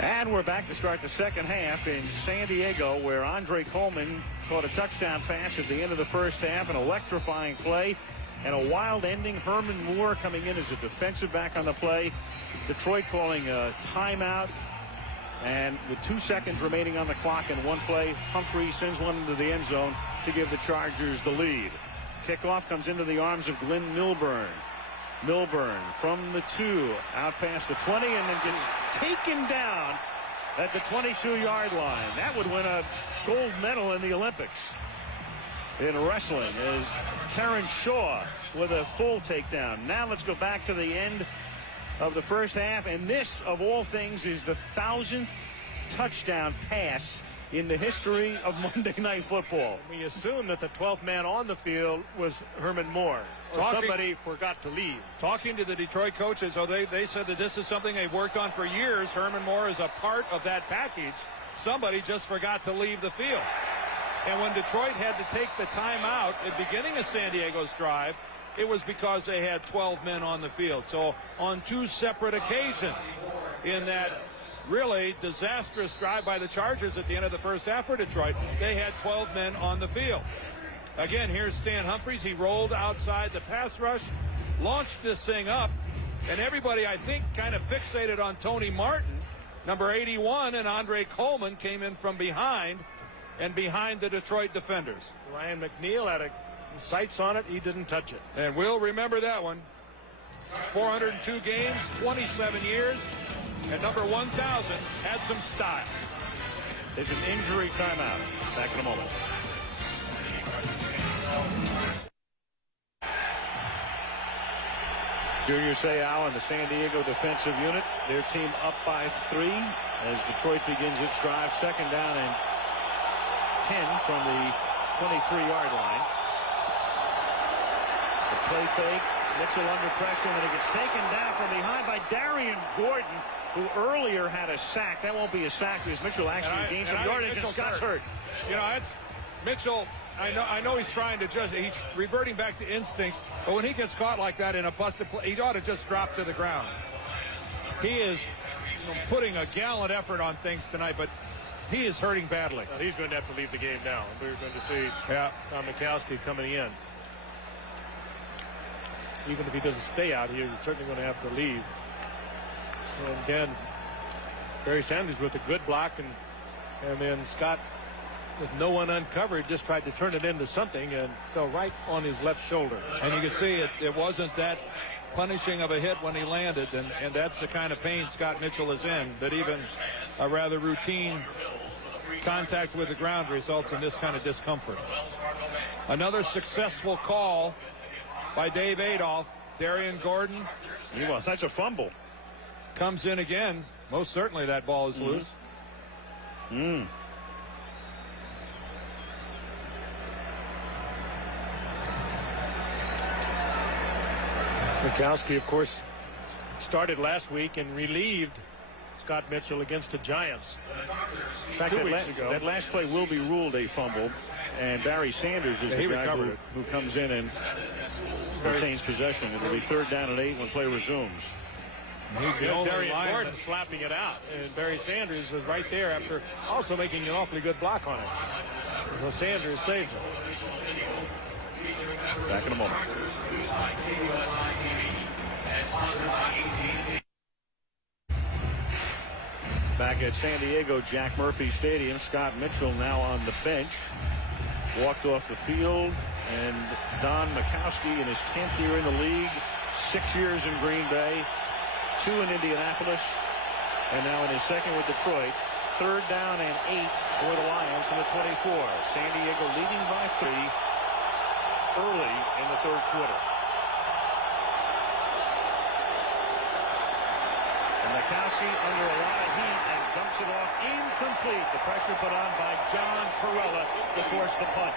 And we're back to start the second half in San Diego, where Andre Coleman caught a touchdown pass at the end of the first half, an electrifying play, and a wild ending. Herman Moore coming in as a defensive back on the play. Detroit calling a timeout. And with 2 seconds remaining on the clock in one play, Humphrey sends one into the end zone to give the Chargers the lead. Kickoff comes into the arms of Glenn Milburn. Milburn from the 2 out past the 20 and then gets taken down at the 22-yard line. That would win a gold medal in the Olympics in wrestling, as Terrence Shaw with a full takedown. Now let's go back to the end of the first half, and this, of all things, is the 1,000th touchdown pass in the history of Monday Night Football. We assume that the 12th man on the field was Herman Moore, or somebody forgot to leave. Talking to the Detroit coaches, they said that this is something they've worked on for years. Herman Moore is a part of that package. Somebody just forgot to leave the field. And when Detroit had to take the timeout at the beginning of San Diego's drive, it was because they had 12 men on the field. So on 2 separate occasions in that really disastrous drive by the Chargers at the end of the first half for Detroit, they had 12 men on the field. Again, here's Stan Humphries. He rolled outside the pass rush, launched this thing up, and everybody, I think, kind of fixated on Tony Martin, number 81, and Andre Coleman came in from behind and behind the Detroit defenders. Ryan McNeil had sights on it. He didn't touch it. And we'll remember that one. 402 games, 27 years, and number 1,000 had some style. There's an injury timeout. Back in a moment. Junior Seau and the San Diego defensive unit, their team up by 3 as Detroit begins its drive. Second down and 10 from the 23-yard line. The play fake, Mitchell under pressure, and then it gets taken down from behind by Darian Gordon, who earlier had a sack. That won't be a sack because Mitchell actually gained some yardage, and Scott's hurt. You know, it's Mitchell. I know he's trying to just, he's reverting back to instincts, but when he gets caught like that in a busted play, he ought to just drop to the ground. He is putting a gallant effort on things tonight, but he is hurting badly. Well, he's going to have to leave the game now. We're going to see Tom Mikowski coming in. Even if he doesn't stay out here, he's certainly going to have to leave. And again, Barry Sanders with a good block, and then Scott, with no one uncovered, just tried to turn it into something and fell right on his left shoulder. And you can see it wasn't that punishing of a hit when he landed, and that's the kind of pain Scott Mitchell is in, that even a rather routine contact with the ground results in this kind of discomfort. Another successful call by Dave Adolph. Darian Gordon. That's a fumble. Comes in again. Most certainly that ball is loose. Mikowski, of course, started last week and relieved Scott Mitchell against the Giants. In fact, 2 weeks ago. That last play will be ruled a fumble, and Barry Sanders is the guy who comes in and retains possession. It'll be 3rd down and 8 when play resumes. Darian Gordon slapping it out, and Barry Sanders was right there after also making an awfully good block on it. So Sanders saves it. Back in a moment. Back at San Diego, Jack Murphy Stadium, Scott Mitchell now on the bench. Walked off the field, and Don Mikowski in his 10th year in the league, 6 years in Green Bay, 2 in Indianapolis, and now in his second with Detroit. 3rd down and 8 for the Lions from the 24. San Diego leading by 3 early in the 3rd quarter. And Mikowski under a lot of heat and dumps it off incomplete. The pressure put on by John Perella to force the punt.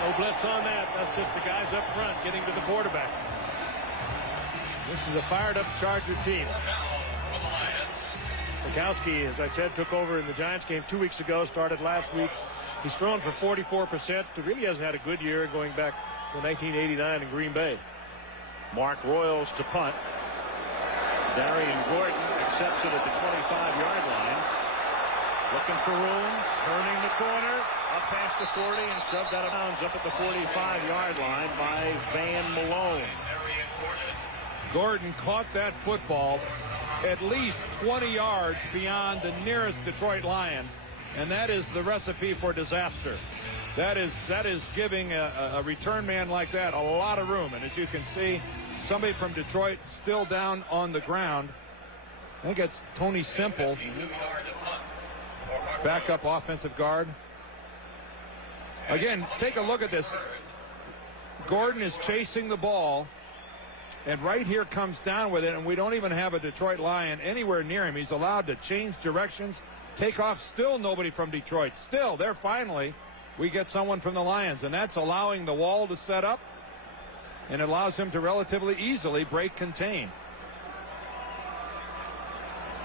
No blitz on that. That's just the guys up front getting to the quarterback. This is a fired-up Charger team. Mikowski, as I said, took over in the Giants game 2 weeks ago, started last week. He's thrown for 44%. He really hasn't had a good year going back to 1989 in Green Bay. Mark Royals to punt. Darian Gordon Intercepts it at the 25-yard line. Looking for room, turning the corner, up past the 40 and shoved out of bounds up at the 45-yard line by Van Malone. Gordon caught that football at least 20 yards beyond the nearest Detroit Lion, and that is the recipe for disaster. That is giving a return man like that a lot of room. And as you can see, somebody from Detroit still down on the ground. I think it's Tony Simple, backup offensive guard. Again, take a look at this. Gordon is chasing the ball, and right here comes down with it, and we don't even have a Detroit Lion anywhere near him. He's allowed to change directions, take off. Still nobody from Detroit. Still, there finally we get someone from the Lions, and that's allowing the wall to set up, and it allows him to relatively easily break contain.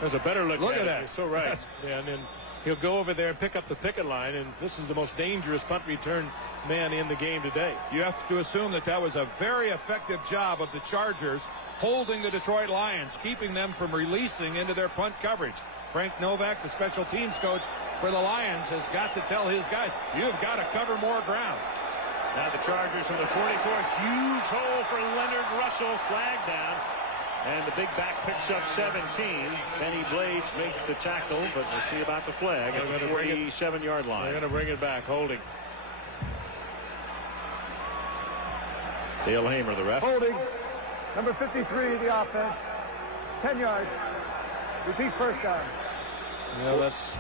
There's a better look at at it. that. You're so right. Yeah, and then he'll go over there and pick up the picket line, and this is the most dangerous punt return man in the game today. You have to assume that that was a very effective job of the Chargers holding the Detroit Lions, keeping them from releasing into their punt coverage. Frank Novak, the special teams coach for the Lions, has got to tell his guys, you've got to cover more ground. Now the Chargers from the 44, huge hole for Leonard Russell, flag down. And the big back picks up 17. Benny Blades makes the tackle, but we'll see about the flag at the 47-yard line. They're going to bring it back, holding. Dale Hamer, the ref. Holding. Number 53, the offense. 10 yards. Repeat first down. Yeah, that's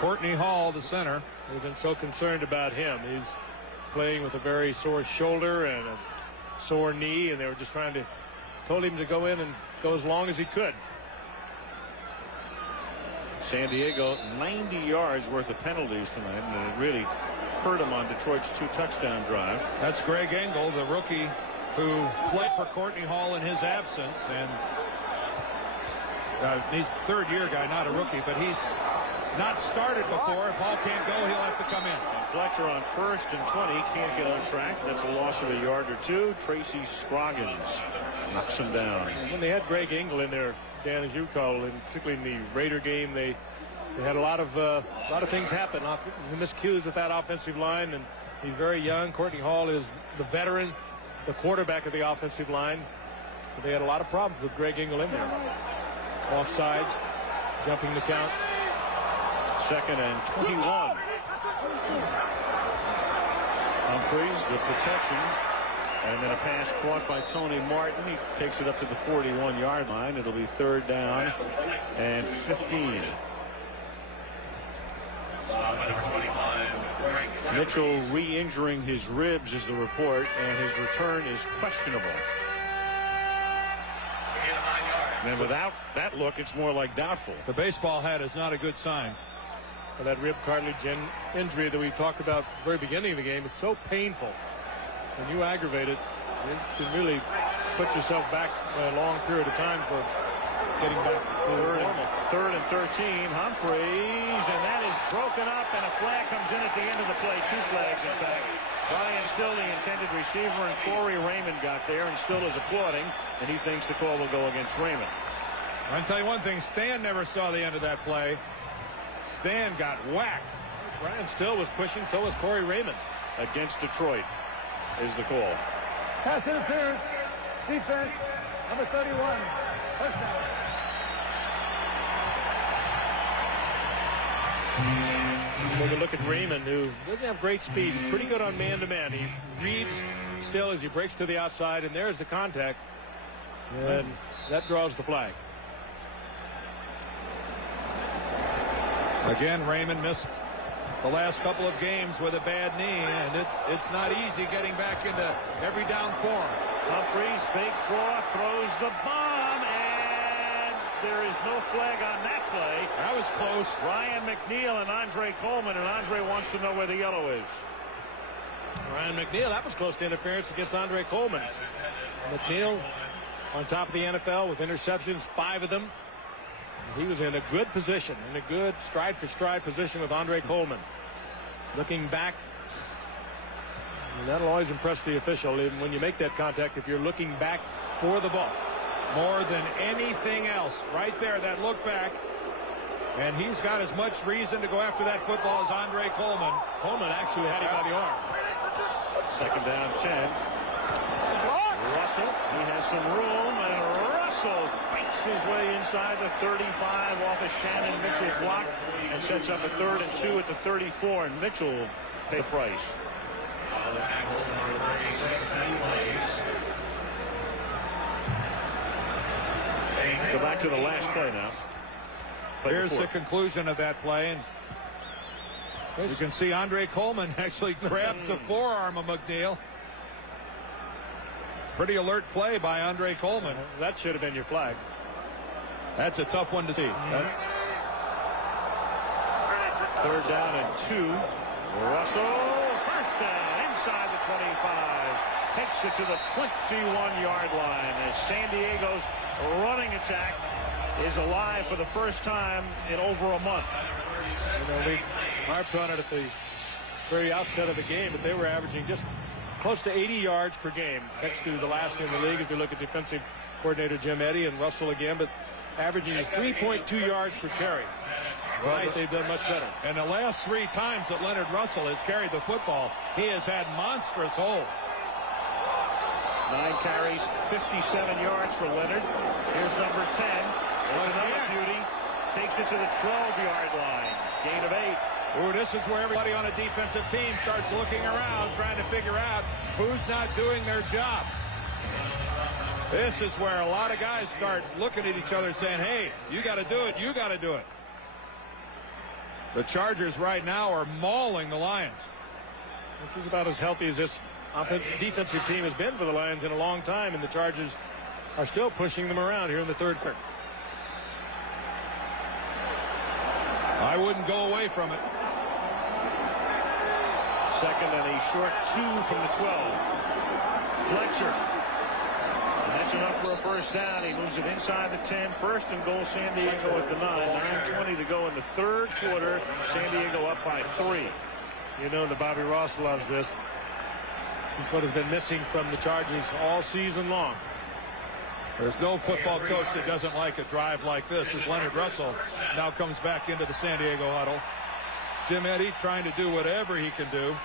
Courtney Hall, the center. They've been so concerned about him. He's playing with a very sore shoulder and a sore knee, and they were just told him to go in and go as long as he could. San Diego, 90 yards worth of penalties tonight, and it really hurt him on Detroit's 2 touchdown drive. That's Greg Engel, the rookie who played for Courtney Hall in his absence, and he's a third-year guy, not a rookie, but he's not started before. If Hall can't go, he'll have to come in. And Fletcher on 1st and 20 can't get on track. That's a loss of a yard or 2. Tracy Scroggins knocks him down. When they had Greg Engel in there, Dan, as you call it, particularly in the Raider game, they had a lot of things happen. Miscues with that offensive line, and he's very young. Courtney Hall is the veteran, the quarterback of the offensive line. But they had a lot of problems with Greg Engel in there. Offsides, jumping the count. 2nd and 21. Humphreys with protection. And then a pass caught by Tony Martin. He takes it up to the 41-yard line. It'll be 3rd down and 15. Mitchell re-injuring his ribs is the report, and his return is questionable. And without that look, it's more like doubtful. The baseball hat is not a good sign. Well, that rib cartilage injury that we talked about at the very beginning of the game, it's so painful. When you aggravate it, you can really put yourself back a long period of time for getting back to normal. 3rd and 13, Humphreys, and that is broken up, and a flag comes in at the end of the play. 2 flags, in fact. Brian Still, the intended receiver, and Corey Raymond got there, and Still is applauding, and he thinks the call will go against Raymond. I can tell you one thing, Stan never saw the end of that play. Stan got whacked. Brian Still was pushing, so was Corey Raymond. Against Detroit is the call. Pass interference. Defense. Number 31. First down. Take a look at Raymond, who doesn't have great speed. He's pretty good on man-to-man. He reads Still as he breaks to the outside, and there's the contact. And that draws the flag. Again, Raymond missed the last couple of games with a bad knee, and it's not easy getting back into every down form. Humphreys, fake draw, throws the bomb, and there is no flag on that play. That was close. Ryan McNeil and Andre Coleman, and Andre wants to know where the yellow is. Ryan McNeil, that was close to interference against Andre Coleman. McNeil on top of the NFL with interceptions, 5 of them. He was in a good position, in a good stride-for-stride position with Andre Coleman. Looking back, that'll always impress the official when you make that contact if you're looking back for the ball. more than anything else. Right there, that look back. And he's got as much reason to go after that football as Andre Coleman. Coleman actually had him by the arm. Second down, 10. Russell, he has some room, and Russell fights his way inside the 35 off a Shannon Mitchell block and sets up a 3rd and 2 at the 34, and Mitchell will pay the price. Go back to the last play now. Here's the conclusion of that play. And you can see Andre Coleman actually grabs the forearm of McNeil. Pretty alert play by Andre Coleman. That should have been your flag. That's a tough one to see. 3rd down and 2. Russell, first down inside the 25. Takes it to the 21-yard line as San Diego's running attack is alive for the first time in over a month. You know, we harped on it at the very outset of the game, but they were averaging just close to 80 yards per game, next to the last in the league if you look at defensive coordinator Jim Eddy, and Russell again, but averaging is 3.2 yards per carry. Tonight they've done much better. And the last 3 times that Leonard Russell has carried the football, he has had monstrous holds. 9 carries, 57 yards for Leonard. Here's number 10. There's another beauty. Takes it to the 12-yard line. Gain of 8. Ooh, this is where everybody on a defensive team starts looking around, trying to figure out who's not doing their job. This is where a lot of guys start looking at each other saying, hey, you got to do it, you got to do it. The Chargers right now are mauling the Lions. This is about as healthy as this defensive team has been for the Lions in a long time, and the Chargers are still pushing them around here in the 3rd quarter. I wouldn't go away from it. 2nd and a short 2 from the 12. Fletcher. And that's enough for a first down. He moves it inside the 10. 1st and goal, San Diego at the 9. 9:20 to go in the 3rd quarter. San Diego up by 3. You know that Bobby Ross loves this. This is what has been missing from the Chargers all season long. There's no football coach that doesn't like a drive like this, as Leonard Russell now comes back into the San Diego huddle. Jim Eddy trying to do whatever he can do.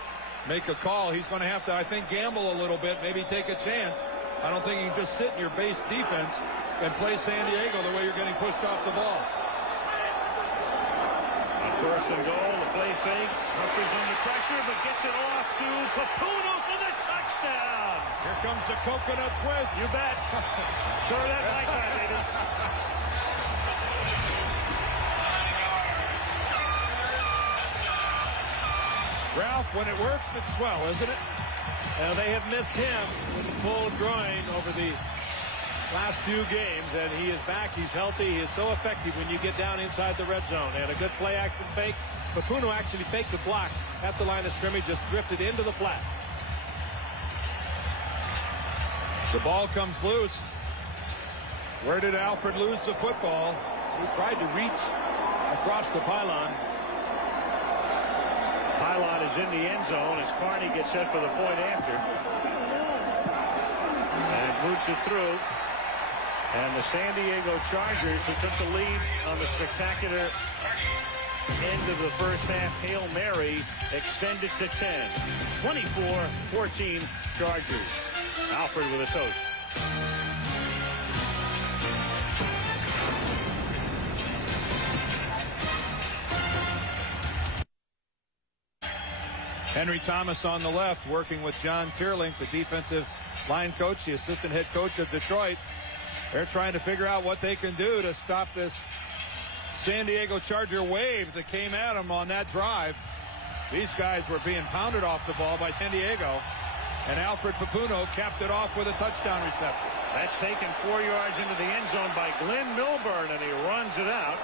Make a call. He's going to have to, I think, gamble a little bit, maybe take a chance. I don't think you can just sit in your base defense and play San Diego the way you're getting pushed off the ball. On 1st and goal, the play fake. Humphries under pressure, but gets it off to Papuno for the touchdown. Here comes the coconut twist. You bet. Serve that my side, baby. Ralph, when it works, it's swell, isn't it? They have missed him with a full groin over the last few games, and he is back. He's healthy. He is so effective when you get down inside the red zone. And a good play action fake. Papuno actually faked the block at the line of scrimmage, just drifted into the flat. The ball comes loose. Where did Alfred lose the football? He tried to reach across the pylon. Pylon is in the end zone as Carney gets set for the point after. And moves it through. And the San Diego Chargers, who took the lead on the spectacular end of the first half Hail Mary, extended to 10. 24-14 Chargers. Alfred with a toast. Henry Thomas on the left, working with John Teerlink, the defensive line coach, the assistant head coach of Detroit. They're trying to figure out what they can do to stop this San Diego Charger wave that came at them on that drive. These guys were being pounded off the ball by San Diego, and Alfred Papuno capped it off with a touchdown reception. That's taken 4 yards into the end zone by Glenn Milburn, and he runs it out.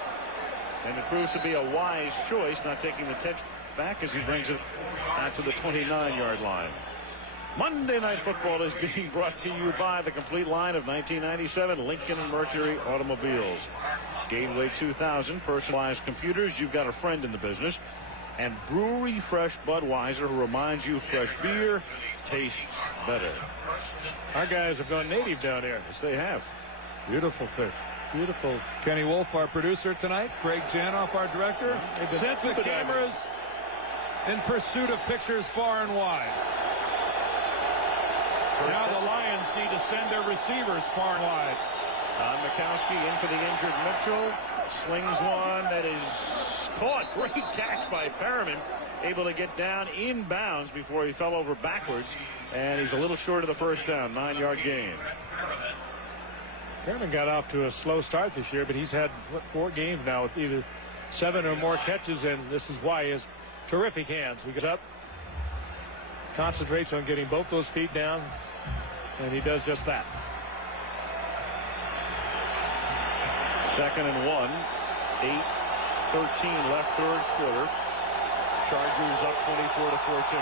And it proves to be a wise choice, not taking the touch back as he brings it out to the 29-yard line. Monday Night Football is being brought to you by the complete line of 1997 Lincoln and Mercury automobiles. Gateway 2000, personalized computers. You've got a friend in the business. And Brewery Fresh Budweiser, who reminds you fresh beer tastes better. Our guys have gone native down here. Yes, they have. Beautiful fish. Beautiful. Kenny Wolf, our producer tonight. Greg Janoff, our director. Sent the cameras in pursuit of pictures far and wide. Now the Lions need to send their receivers far and wide. Mikowski in for the injured Mitchell. Slings one that is caught. Great catch by Perriman. Able to get down inbounds before he fell over backwards. And he's a little short of the first down. 9-yard gain. Perriman got off to a slow start this year, but he's had, 4 games now with either 7 or more catches, and this is why he has terrific hands. He goes up, concentrates on getting both those feet down, and he does just that. 2nd and 1. 8:13 left, third quarter. Chargers up 24-14.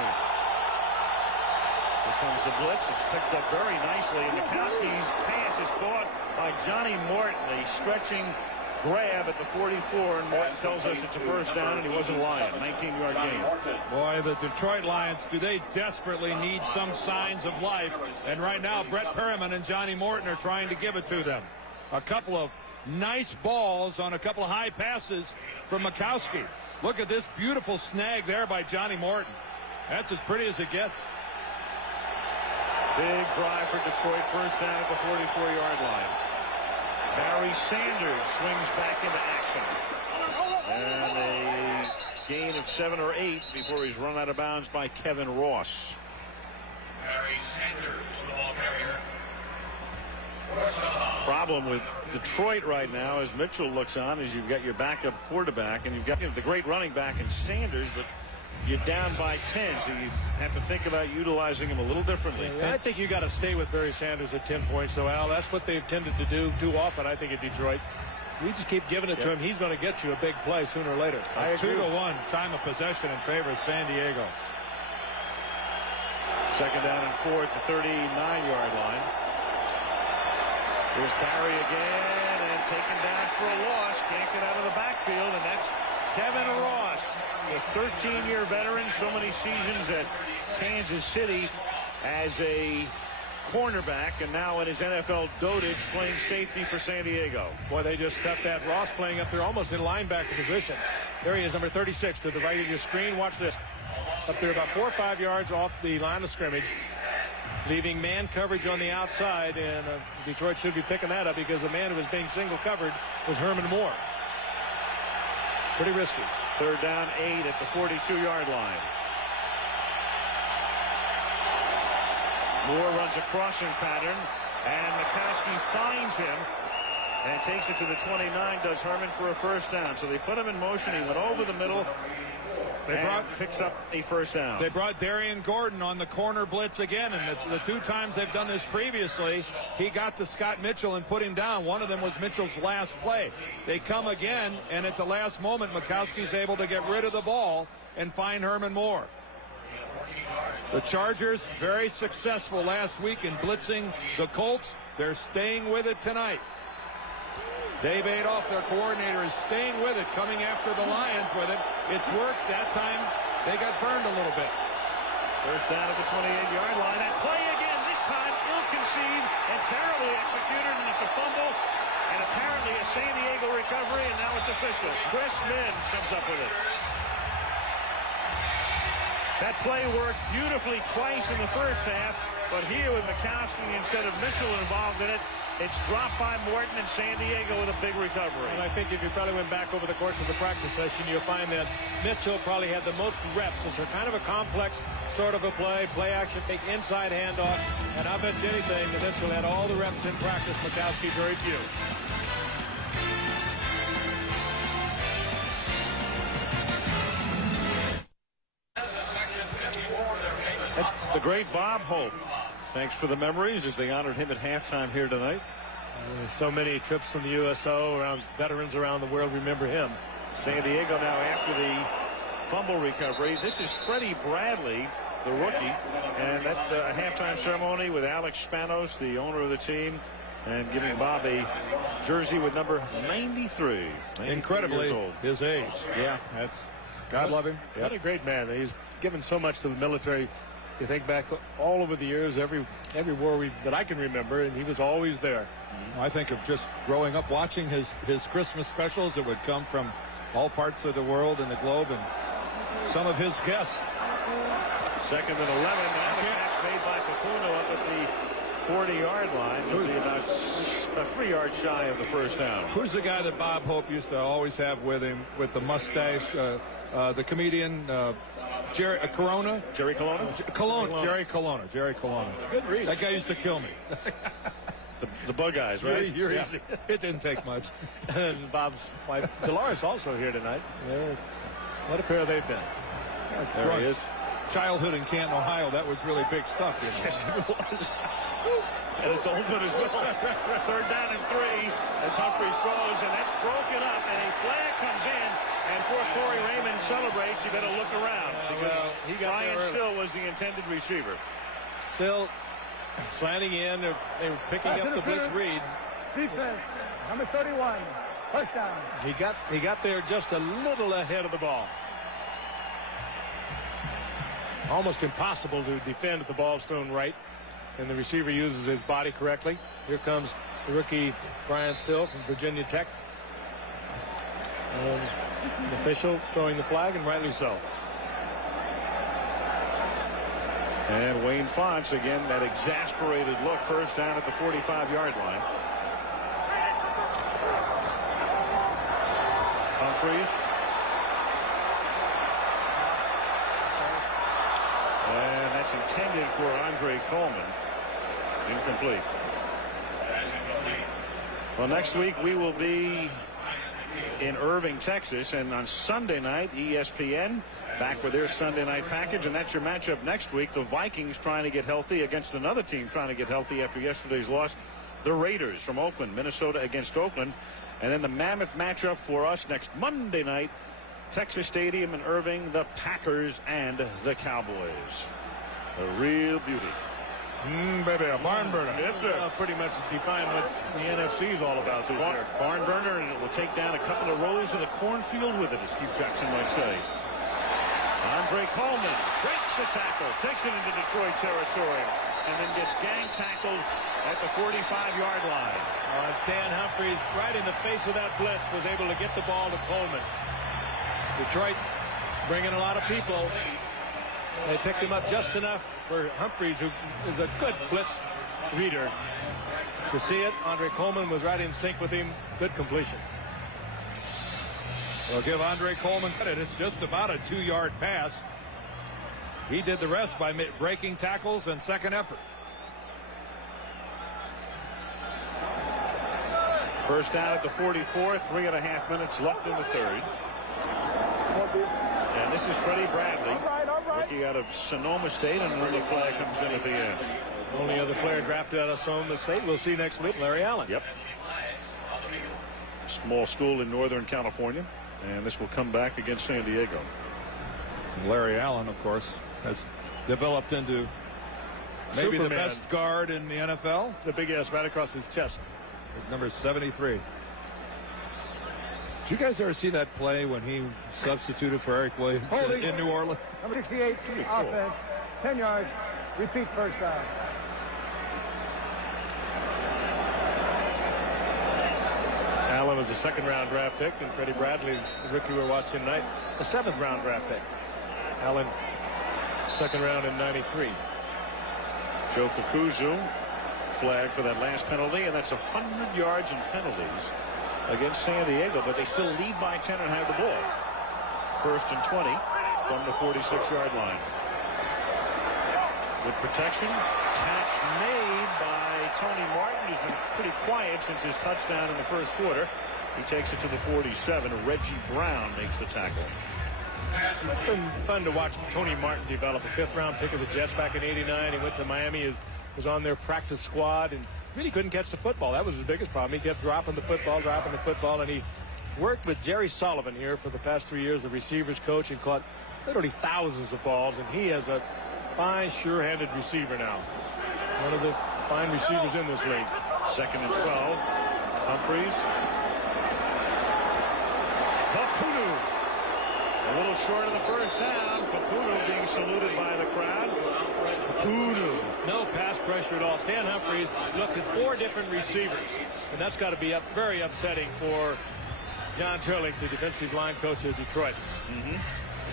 Here comes the blitz. It's picked up very nicely, and Mikowski's pass is caught by Johnny Morton. A stretching grab at the 44, and Morton tells us it's a first down, and he wasn't lying. 19-yard gain. Boy, the Detroit Lions, do they desperately need some signs of life? And right now, Brett Perriman and Johnny Morton are trying to give it to them. A couple of nice balls on a couple of high passes from Mikowski. Look at this beautiful snag there by Johnny Morton. That's as pretty as it gets. Big drive for Detroit. First down at the 44-yard line. Barry Sanders swings back into action. And a gain of 7 or 8 before he's run out of bounds by Kevin Ross. Barry Sanders, the ball carrier. Problem with Detroit right now, as Mitchell looks on, is you've got your backup quarterback, and you've got the great running back in Sanders, but you're down by 10, so you have to think about utilizing him a little differently. Yeah, I think you got to stay with Barry Sanders at 10 points, so Al, that's what they've tended to do too often, I think, at Detroit. We just keep giving it to him. He's going to get you a big play sooner or later. I agree. 2-1 time of possession in favor of San Diego. 2nd down and 4 at the 39-yard line. Here's Barry again, and taken down for a loss. Can't get out of the backfield, and that's Kevin Ross, the 13-year veteran, so many seasons at Kansas City as a cornerback, and now in his NFL dotage playing safety for San Diego. Boy, they just stuffed that. Ross playing up there almost in linebacker position. There he is, number 36 to the right of your screen. Watch this. Up there about 4 or 5 yards off the line of scrimmage, leaving man coverage on the outside, and Detroit should be picking that up because the man who was being single covered was Herman Moore. Pretty risky. 3rd down, 8 at the 42-yard line. Moore runs a crossing pattern, and Mikowski finds him and takes it to the 29, does Herman for a first down. So they put him in motion. He went over the middle. Picks up a first down. They brought Darian Gordon on the corner blitz again, and the 2 times they've done this previously, he got to Scott Mitchell and put him down. One of them was Mitchell's last play. They come again, and at the last moment, Mikowski's able to get rid of the ball and find Herman Moore. The Chargers, very successful last week in blitzing the Colts. They're staying with it tonight. Dave Adolph, their coordinator, is staying with it, coming after the Lions with it. It's worked. That time they got burned a little bit. First down at the 28-yard line. That play again, this time ill-conceived and terribly executed, and it's a fumble and apparently a San Diego recovery, and now it's official. Chris Mims comes up with it. That play worked beautifully twice in the first half, but here with Mikowski instead of Mitchell involved in it, it's dropped by Morton, and San Diego with a big recovery. And I think if you probably went back over the course of the practice session, you'll find that Mitchell probably had the most reps. It's a kind of a complex sort of a play action, take inside handoff, and I bet you anything that Mitchell had all the reps in practice. Mikowski very few. That's the great Bob Hope. Thanks for the memories as they honored him at halftime here tonight. So many trips from the USO around, veterans around the world remember him. San Diego now after the fumble recovery. This is Freddie Bradley, the rookie, and that halftime ceremony with Alex Spanos, the owner of the team, and giving Bob a jersey with number 93. Incredibly, years old. his age. Yeah, That's God love him. What a great man. He's given so much to the military you think back all over the years, every war that I can remember, and he was always there. I think of just growing up watching his Christmas specials that would come from all parts of the world and the globe, and some of his guests. 2nd and 11. Now the catch made by Papuno up at the 40-yard line. It'll be about 3 yards shy of the first down. Who's the guy that Bob Hope used to always have with him with the mustache? The comedian Jerry Colonna. Jerry Colonna? Jerry Colonna. Jerry Colonna. Good reason. That guy used to kill me. The bug eyes, right? Yeah. It didn't take much. And Bob's wife, Dolores, also here tonight. What a pair they've been. There he is. Childhood in Canton, Ohio. That was really big stuff. You know? Yes, it was. And it's Dolphins as well. 3rd down and 3 as Humphries throws, and that's broken up, and a flag comes in. And before Corey Raymond celebrates, you better look around because Brian Still was the intended receiver. Still slanting in. They were picking up the blitz read. Defense, number 31, first down. He got there just a little ahead of the ball. Almost impossible to defend if the ball's thrown right, and the receiver uses his body correctly. Here comes the rookie Brian Still from Virginia Tech. The official throwing the flag, and rightly so. And Wayne Fonts again, that exasperated look, first down at the 45-yard line. Humphries. And that's intended for Andre Coleman. Incomplete. Well, next week we will be in Irving, Texas, and on Sunday night, ESPN back with their Sunday night package, and that's your matchup next week. The Vikings trying to get healthy against another team trying to get healthy after yesterday's loss. The Raiders from Oakland, Minnesota against Oakland. And then the mammoth matchup for us next Monday night, Texas Stadium in Irving, the Packers and the Cowboys. A real beauty. Baby, a barn burner. Yes, sir. Pretty much defined what the NFC is all about. Barn burner, and it will take down a couple of rows of the cornfield with it, as Steve Jackson might say. Andre Coleman breaks the tackle, takes it into Detroit territory, and then gets gang tackled at the 45-yard line. Stan Humphries, right in the face of that blitz, was able to get the ball to Coleman. Detroit bringing a lot of people. They picked him up just enough for Humphries, who is a good blitz reader, to see it. Andre Coleman was right in sync with him. Good completion. Well, give Andre Coleman credit. It's just about a 2-yard pass. He did the rest by breaking tackles and second effort. First down at the 44, 3.5 minutes left in the third. And this is Freddie Bradley, rookie out of Sonoma State, and another flag comes in at the end. Only other player drafted out of Sonoma State we'll see next week, Larry Allen. Yep. Small school in Northern California, and this will come back against San Diego. And Larry Allen, of course, has developed into maybe Superman. The best guard in the NFL. The big ass right across his chest. Number 73. Did you guys ever see that play when he substituted for Eric Williams in New Orleans? Number 68, offense, 10 yards, repeat first down. Allen was a second-round draft pick, and Freddie Bradley, the rookie we're watching tonight, a seventh-round draft pick. Allen, second round in '93. Joe Kakuzu flag for that last penalty, and that's 100 yards in penalties against San Diego, but they still lead by 10 and have the ball. First and 20 from the 46-yard line. Good protection. Catch made by Tony Martin, who's been pretty quiet since his touchdown in the first quarter. He takes it to the 47. Reggie Brown makes the tackle. It's been fun to watch Tony Martin develop, a fifth-round pick of the Jets back in '89. He went to Miami, was on their practice squad, and really couldn't catch the football. That was his biggest problem. He kept dropping the football, and he worked with Jerry Sullivan here for the past 3 years, the receivers coach, and caught literally thousands of balls, and he is a fine, sure-handed receiver now. One of the fine receivers in this league. Second and 12. Humphries. Papuno. A little short of the first down. Papuno being saluted by the crowd. Papuno. No pass pressure at all. Stan Humphries looked at 4 different receivers, and that's got to be very upsetting for John Teerlinck, the defensive line coach of Detroit.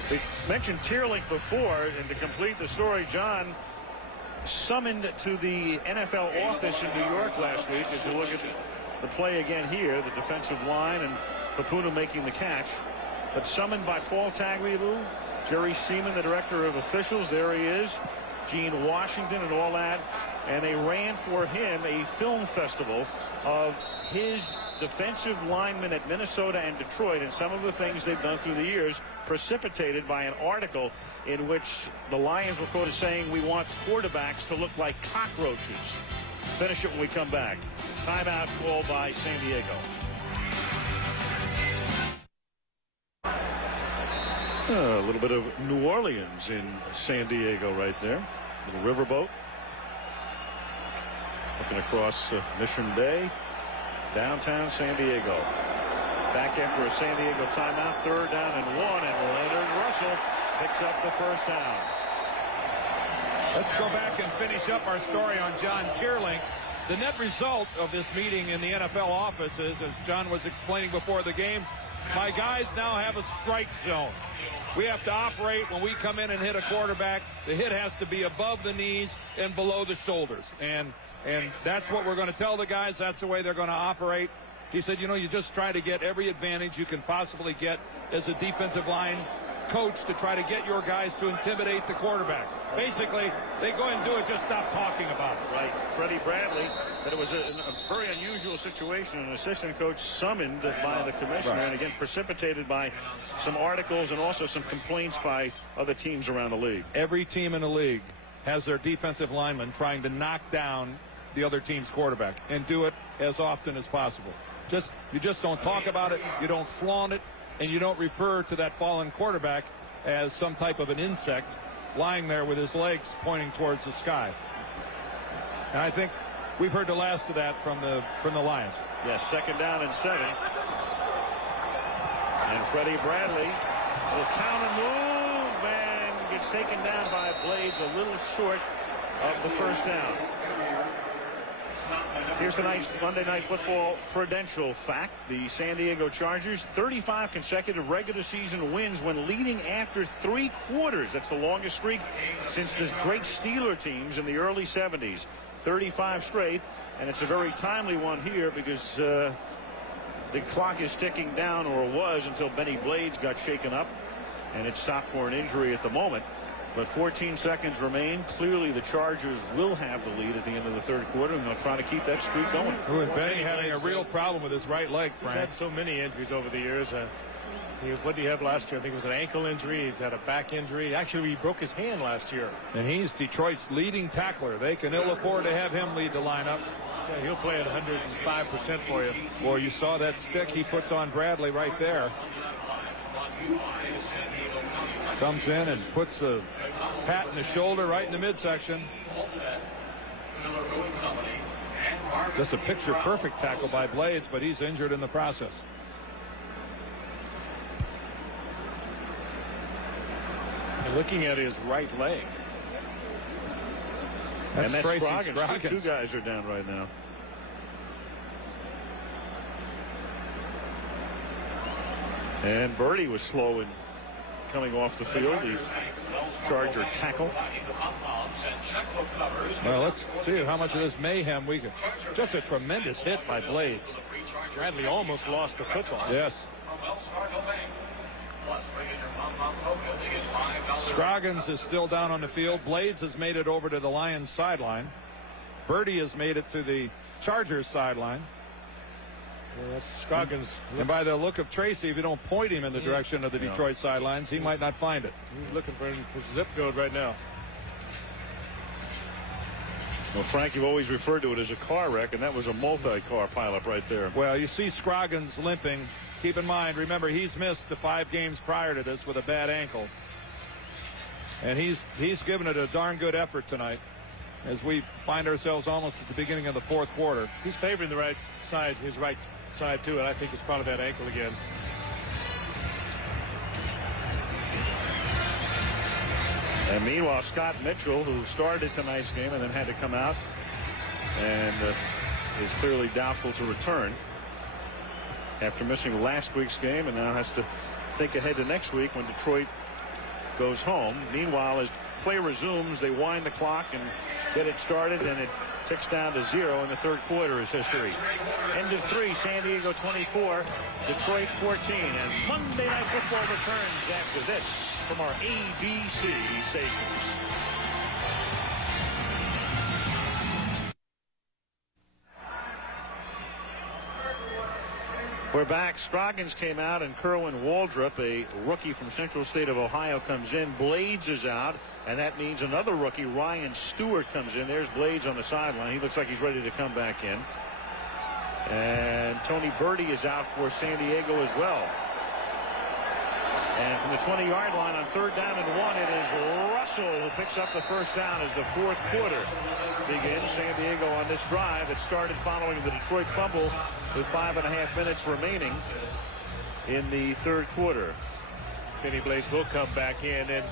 We mentioned Teerlinck before, and to complete the story, John summoned to the NFL office in New York last week. As you look at the play again here, the defensive line and Papuno making the catch, but summoned by Paul Tagliabue, Jerry Seaman, the director of officials. There he is, Gene Washington and all that, and they ran for him a film festival of his defensive linemen at Minnesota and Detroit, and some of the things they've done through the years, precipitated by an article in which the Lions were quoted saying, "We want quarterbacks to look like cockroaches." Finish it when we come back. Timeout called by San Diego. A little bit of New Orleans in San Diego right there. Little riverboat. Looking across Mission Bay, downtown San Diego. Back after a San Diego timeout, 3rd down and 1, and Leonard Russell picks up the first down. Let's go back and finish up our story on John Teerlinck. The net result of this meeting in the NFL office is, as John was explaining before the game, my guys now have a strike zone. We have to operate when we come in and hit a quarterback. The hit has to be above the knees and below the shoulders. And that's what we're going to tell the guys. That's the way they're going to operate. He said, you know, you just try to get every advantage you can possibly get as a defensive line coach to try to get your guys to intimidate the quarterback. Basically, they go and do it, just stop talking about it. Right. Freddie Bradley, but it was a very unusual situation. An assistant coach summoned by the commissioner, and again precipitated by some articles and also some complaints by other teams around the league. Every team in the league has their defensive linemen trying to knock down the other team's quarterback, and do it as often as possible. You just don't talk about it, you don't flaunt it, and you don't refer to that fallen quarterback as some type of an insect lying there with his legs pointing towards the sky. And I think we've heard the last of that from the Lions. Yes, 2nd down and 7. And Freddie Bradley will counter move and gets taken down by Blades a little short of the first down. Here's tonight's Monday Night Football prudential fact. The San Diego Chargers, 35 consecutive regular season wins when leading after 3 quarters. That's the longest streak since the great Steeler teams in the early 70s. 35 straight, and it's a very timely one here because the clock is ticking down, or was, until Benny Blades got shaken up, and it stopped for an injury at the moment. But 14 seconds remain. Clearly the Chargers will have the lead at the end of the 3rd quarter, and they'll try to keep that streak going. With Benny having a real problem with his right leg, Frank. He's had so many injuries over the years. What did he have last year? I think it was an ankle injury. He's had a back injury. Actually, he broke his hand last year. And he's Detroit's leading tackler. They can ill afford to have him lead the lineup. Yeah, he'll play at 105% for you. Boy, you saw that stick he puts on Bradley right there. Comes in and puts a pat in the shoulder right in the midsection. Just a picture-perfect tackle by Blades, but he's injured in the process. And looking at his right leg. And that's Tracy Scroggins. Scroggins. 2 guys are down right now. And Birdie was slow in coming off the field. The Charger tackle. Well, let's see how much of this mayhem we could. Just a tremendous hit by Blades. Bradley almost lost the football. Yes. Scroggins is still down on the field. Blades has made it over to the Lions sideline. Birdie has made it to the Chargers sideline. Yeah, that's Scroggins. And by the look of Tracy, if you don't point him in the direction of the Detroit sidelines, he might not find it. He's looking for his zip code right now. Well, Frank, you've always referred to it as a car wreck, and that was a multi-car pileup right there. Well, you see Scroggins limping. Keep in mind, remember, he's missed the 5 games prior to this with a bad ankle. And he's given it a darn good effort tonight as we find ourselves almost at the beginning of the 4th quarter. He's favoring the right side, his right side too, and I think it's probably that ankle again. And meanwhile, Scott Mitchell, who started tonight's game and then had to come out and is clearly doubtful to return after missing last week's game, and now has to think ahead to next week when Detroit goes home. Meanwhile, as play resumes, they wind the clock and get it started, and it ticks down to 0 in the third quarter is history. End of 3, San Diego 24, Detroit 14. And Monday Night Football returns after this from our ABC stations. We're back. Scroggins came out, and Kerwin Waldrop, a rookie from Central State of Ohio, comes in. Blades is out, and that means another rookie, Ryan Stewart, comes in. There's Blades on the sideline. He looks like he's ready to come back in. And Tony Birdie is out for San Diego as well. And from the 20-yard line on 3rd down and 1, it is Russell who picks up the first down as the fourth quarter begins. San Diego on this drive that started following the Detroit fumble with 5.5 minutes remaining in the third quarter. Kenny Blades will come back in, and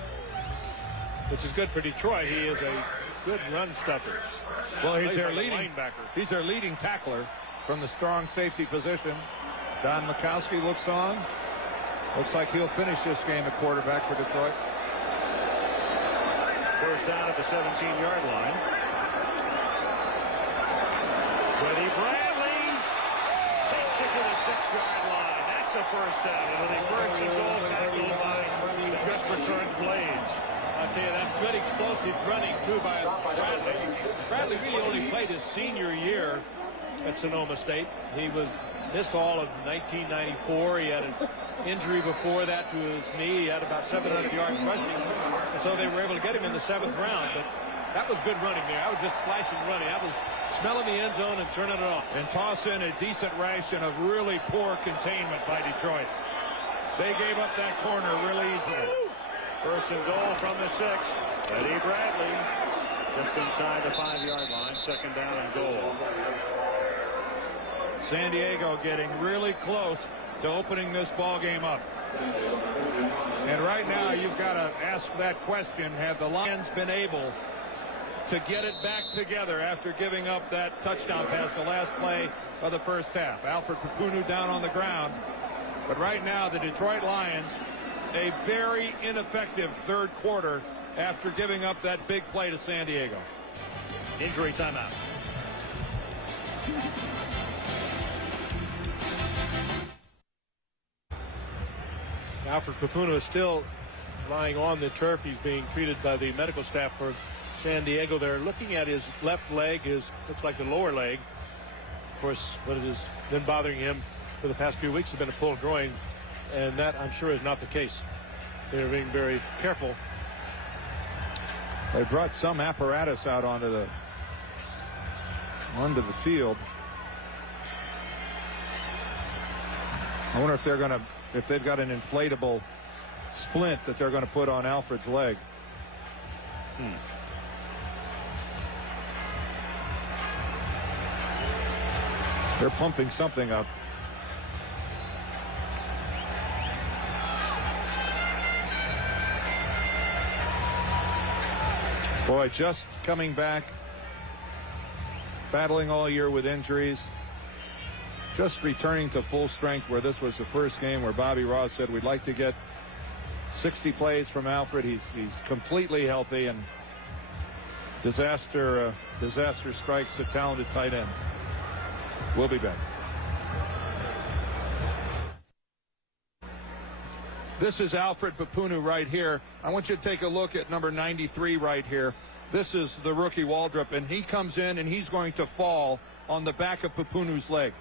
which is good for Detroit. He is a good run stuffer. Well, he's their leading linebacker. He's their leading tackler from the strong safety position. Don Mikowski looks on. Looks like he'll finish this game at quarterback for Detroit. First down at the 17-yard line. Freddie Bradley takes it to the 6-yard line. That's a first down. And with a first and goal tackle by the just returned Blades. I'll tell you, that's good explosive running, too, by Bradley. Bradley really only played his senior year at Sonoma State. He missed all of 1994. He had an injury before that to his knee. He had about 700 yards rushing. And so they were able to get him in the 7th round. But that was good running there. I was just slashing running. I was smelling the end zone and turning it off. And toss in a decent ration of really poor containment by Detroit. They gave up that corner really easily. First and goal from the 6. Freddie Bradley just inside the 5-yard line. Second down and goal. San Diego getting really close to opening this ball game up. And right now you've got to ask that question: have the Lions been able to get it back together after giving up that touchdown pass the last play of the first half? Alfred Papunu down on the ground. But right now the Detroit Lions, a very ineffective third quarter after giving up that big play to San Diego. Injury timeout. Alfred Papunu is still lying on the turf. He's being treated by the medical staff for San Diego. They're looking at his left leg, looks like the lower leg. Of course, what has been bothering him for the past few weeks has been a pulled groin, and that, I'm sure, is not the case. They're being very careful. They brought some apparatus out onto the field. I wonder if they've got an inflatable splint that they're going to put on Alfred's leg. They're pumping something up. Boy, just coming back, battling all year with injuries, just returning to full strength, where this was the first game where Bobby Ross said we'd like to get 60 plays from Alfred. He's completely healthy, and disaster strikes a talented tight end. We'll be back. This is Alfred Papunu right here. I want you to take a look at number 93 right here. This is the rookie Waldrop, and he comes in and he's going to fall on the back of Papunu's leg.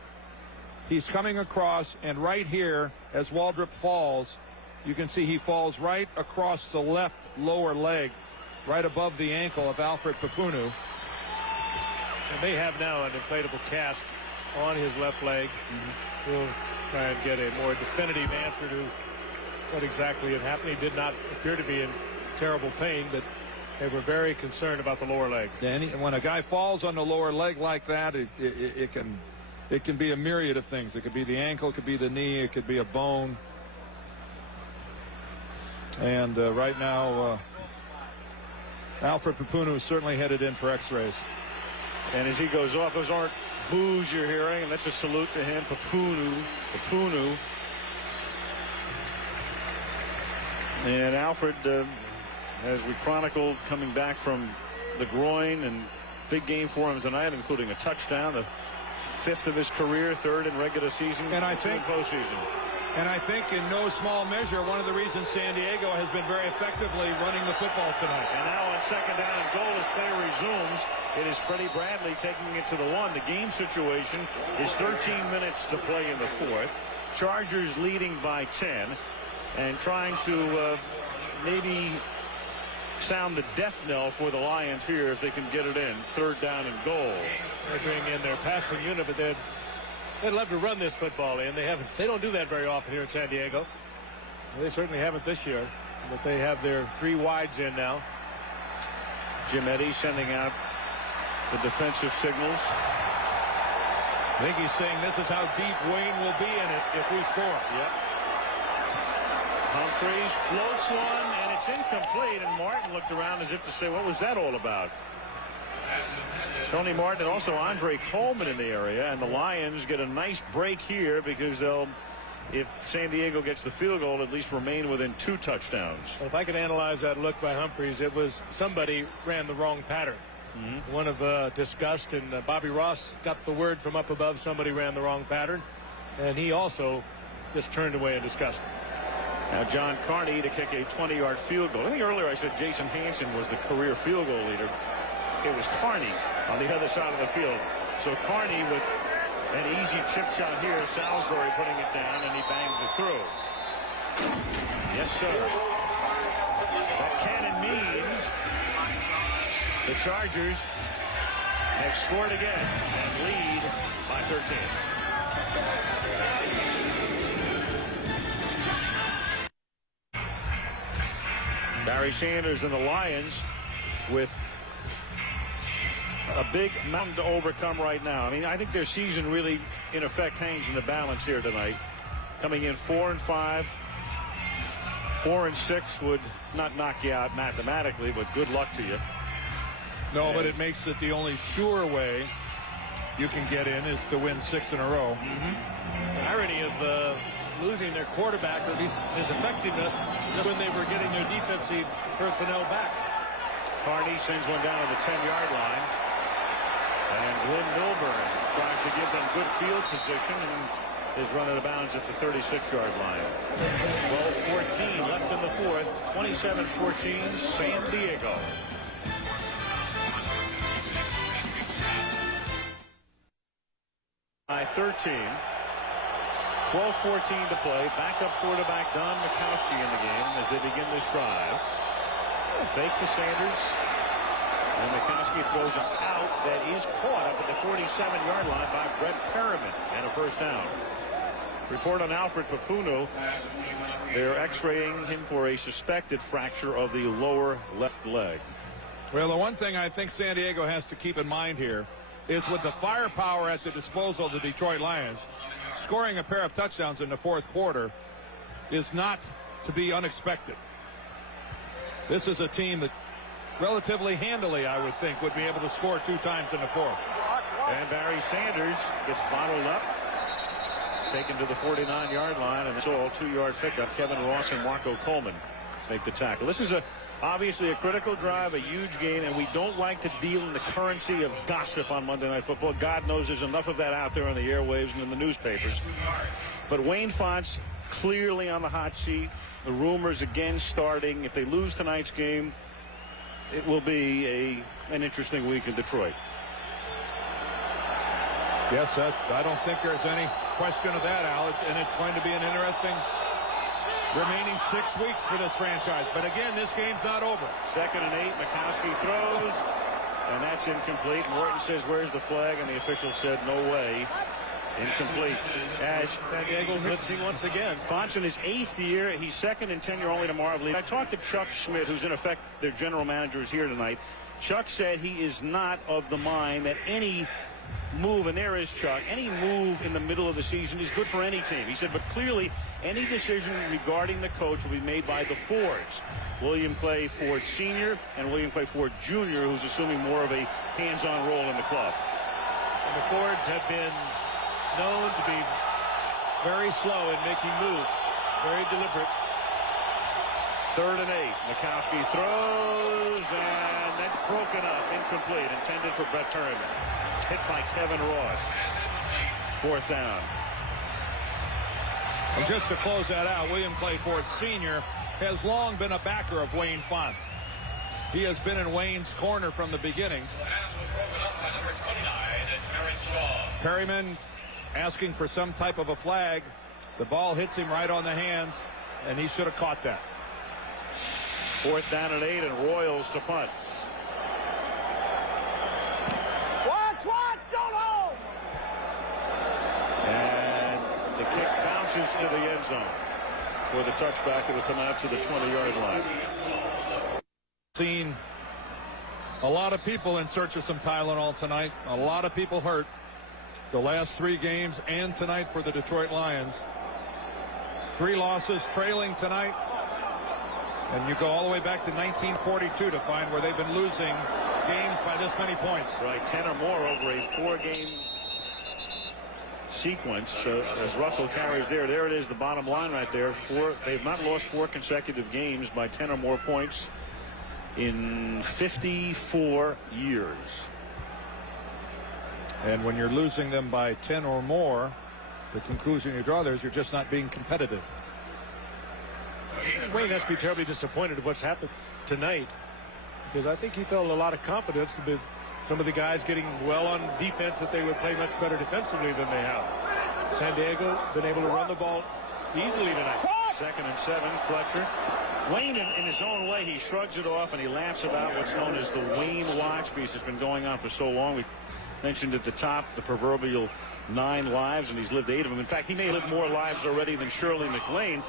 He's coming across, and right here, as Waldrop falls, you can see he falls right across the left lower leg, right above the ankle of Alfred Papunu. And they have now an inflatable cast on his left leg. We'll try and get a more definitive answer to what exactly had happened. He did not appear to be in terrible pain, but they were very concerned about the lower leg. Yeah, and when a guy falls on the lower leg like that, it can be a myriad of things. It could be the ankle, it could be the knee, it could be a bone. And right now, Alfred Papunu is certainly headed in for x-rays. And as he goes off, those aren't boos you're hearing, and that's a salute to him. Papunu. And Alfred, as we chronicled, coming back from the groin, and big game for him tonight, including a touchdown, the 5th of his career, 3rd in regular season, and I think postseason. And I think in no small measure, one of the reasons San Diego has been very effectively running the football tonight. And now on 2nd down and goal as play resumes, it is Freddie Bradley taking it to the 1. The game situation is 13 minutes to play in the 4th. Chargers leading by 10 and trying to maybe sound the death knell for the Lions here if they can get it in. 3rd down and goal. They bring in their passing unit, but they'd love to run this football in. They don't do that very often here in San Diego. They certainly haven't this year, but they have their 3 wides in now. Jim Eddy sending out the defensive signals. I think he's saying this is how deep Wayne will be in it if we score. Yep. Humphreys floats one, and it's incomplete, and Martin looked around as if to say, what was that all about? Tony Martin and also Andre Coleman in the area, and the Lions get a nice break here because they'll, if San Diego gets the field goal, at least remain within 2 touchdowns. Well, if I could analyze that look by Humphreys, it was somebody ran the wrong pattern. One of disgust, and Bobby Ross got the word from up above somebody ran the wrong pattern, and he also just turned away in disgust. Now John Carney to kick a 20-yard field goal. I think earlier I said Jason Hansen was the career field goal leader. It was Carney on the other side of the field. So Carney with an easy chip shot here. Salisbury putting it down, and he bangs it through. Yes, sir. That cannon means the Chargers have scored again and lead by 13. Barry Sanders and the Lions with a big mountain to overcome right now. I mean, I think their season really, in effect, hangs in the balance here tonight. Coming in 4-5, 4-6 would not knock you out mathematically, but good luck to you. No, but it makes it the only sure way you can get in is to win 6 in a row. The irony of losing their quarterback, or at least his effectiveness, just when they were getting their defensive personnel back. Carney sends one down to the 10-yard line. And Glenn Milburn tries to give them good field position and is run out of bounds at the 36-yard line. 12-14 left in the 4th. 27-14 San Diego. By 13. 12-14 to play. Backup quarterback Don Mikowski in the game as they begin this drive. Fake to Sanders. And Mikowski throws him out. That is caught up at the 47-yard line by Brett Perriman, and a first down. Report on Alfred Papunu. They're x-raying him for a suspected fracture of the lower left leg. Well, the one thing I think San Diego has to keep in mind here is with the firepower at the disposal of the Detroit Lions, scoring a pair of touchdowns in the 4th quarter is not to be unexpected. This is a team that relatively handily, I would think, would be able to score 2 times in the 4th. And Barry Sanders gets bottled up, taken to the 49-yard line, and it's all 2-yard pickup. Kevin Ross and Marco Coleman make the tackle. This is obviously a critical drive, a huge game, and we don't like to deal in the currency of gossip on Monday Night Football. God knows there's enough of that out there on the airwaves and in the newspapers. But Wayne Fontes clearly on the hot seat. The rumors again starting. If they lose tonight's game, it will be an interesting week in Detroit. Yes, I don't think there's any question of that, Al. And it's going to be an interesting remaining 6 weeks for this franchise. But again, this game's not over. 2nd and 8. Mikowski throws, and that's incomplete. Morton says, "Where's the flag?" And the official said, "No way." Incomplete. As San Diego blitzing once again. Fontes in his 8th year. He's 2nd and 10 only to Marv Lee. I talked to Chuck Schmidt, who's in effect their general manager, is here tonight. Chuck said he is not of the mind that any move, and there is Chuck, any move in the middle of the season is good for any team. He said, but clearly any decision regarding the coach will be made by the Fords. William Clay Ford Sr. and William Clay Ford Jr., who's assuming more of a hands-on role in the club. And the Fords have been known to be very slow in making moves, very deliberate. 3rd and 8. Mikowski throws, and that's broken up, incomplete, intended for Brett Perryman. Hit by Kevin Ross. 4th down. And just to close that out, William Clay Ford Sr. has long been a backer of Wayne Fontes. He has been in Wayne's corner from the beginning. The pass was broken up by number 29, Terrence Shaw. Perryman asking for some type of a flag. The ball hits him right on the hands, and he should have caught that. 4th down and 8, and Royals to punt. Watch, don't hold! And the kick bounces into the end zone for the touchback. It will come out to the 20-yard line. Seen a lot of people in search of some Tylenol tonight. A lot of people hurt the last 3 games and tonight for the Detroit Lions. 3 losses trailing tonight. And you go all the way back to 1942 to find where they've been losing games by this many points. Right, 10 or more over a 4-game sequence. As Russell carries there it is, the bottom line right there. They've not lost 4 consecutive games by 10 or more points in 54 years. And when you're losing them by 10 or more, the conclusion you draw there is you're just not being competitive. Wayne has to be terribly disappointed at what's happened tonight, because I think he felt a lot of confidence with some of the guys getting well on defense that they would play much better defensively than they have. San Diego been able to run the ball easily tonight. 2nd and 7, Fletcher. Wayne, in his own way, he shrugs it off and he laughs about what's known as the Wayne watch, because it's been going on for so long. We mentioned at the top the proverbial 9 lives, and he's lived 8 of them. In fact, he may live more lives already than Shirley MacLaine.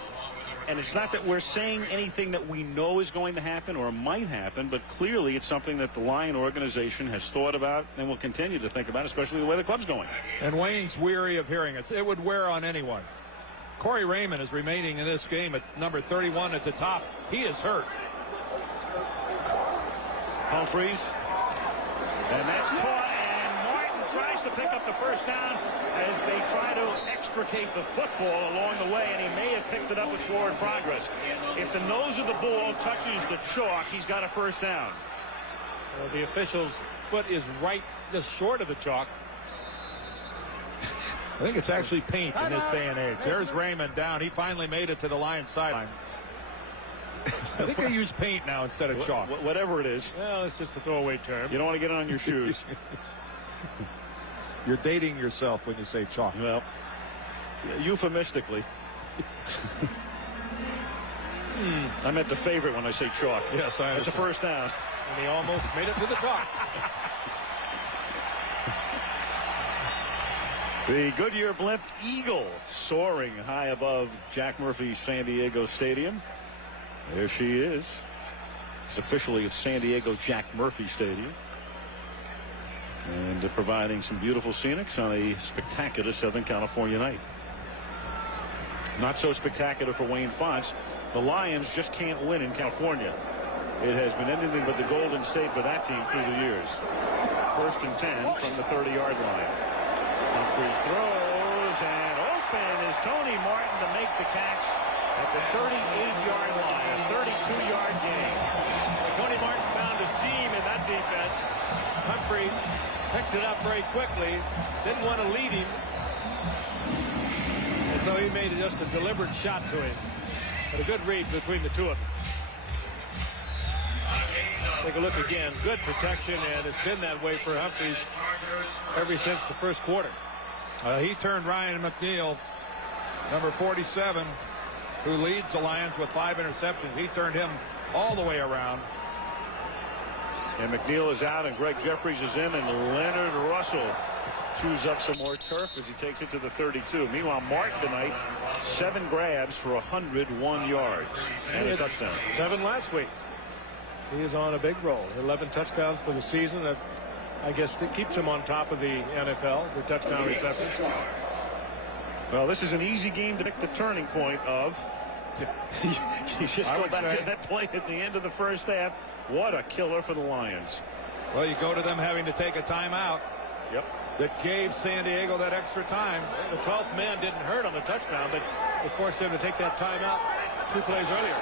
And it's not that we're saying anything that we know is going to happen or might happen, but clearly it's something that the Lion organization has thought about and will continue to think about, especially the way the club's going. And Wayne's weary of hearing it. It would wear on anyone. Corey Raymond is remaining in this game at number 31 at the top. He is hurt. Humphreys. And that's caught, and Martin tries to pick up the 1st down as they try to extricate the football along the way, and he may have picked it up with forward progress. If the nose of the ball touches the chalk, he's got a 1st down. Well, the official's foot is right just short of the chalk. I think it's actually paint in this day and age. There's Raymond down. He finally made it to the Lions sideline. I think they use paint now instead of chalk. Whatever it is. Well, it's just a throwaway term. You don't want to get it on your shoes. You're dating yourself when you say chalk. Well, euphemistically. I meant the favorite when I say chalk. Yes, I understand. It's a 1st down. And he almost made it to the chalk. The Goodyear Blimp Eagle soaring high above Jack Murphy San Diego Stadium. There she is. It's officially at San Diego Jack Murphy Stadium. And providing some beautiful scenics on a spectacular Southern California night. Not so spectacular for Wayne Fontes. The Lions just can't win in California. It has been anything but the Golden State for that team through the years. 1st and 10 from the 30-yard line. Humphreys throws, and open is Tony Martin to make the catch at the 38-yard line, a 32-yard gain. Well, Tony Martin found a seam in that defense. Humphrey picked it up very quickly, didn't want to lead him, and so he made just a deliberate shot to him. But a good read between the two of them. Take a look again. Good protection, and it's been that way for Humphreys ever since the 1st quarter. He turned Ryan McNeil, number 47, who leads the Lions with 5 interceptions. He turned him all the way around. And McNeil is out, and Greg Jeffries is in, and Leonard Russell chews up some more turf as he takes it to the 32. Meanwhile, Martin tonight, 7 grabs for 101 yards and a touchdown. 7 last week. He is on a big roll. 11 touchdowns for the season. That I guess that keeps him on top of the NFL, the touchdown receptions. Well, this is an easy game to make the turning point of. You just go back to that play at the end of the first half. What a killer for the Lions. Well, you go to them having to take a timeout. Yep. That gave San Diego that extra time. The 12th man didn't hurt on the touchdown, but it forced him to take that timeout 2 plays earlier.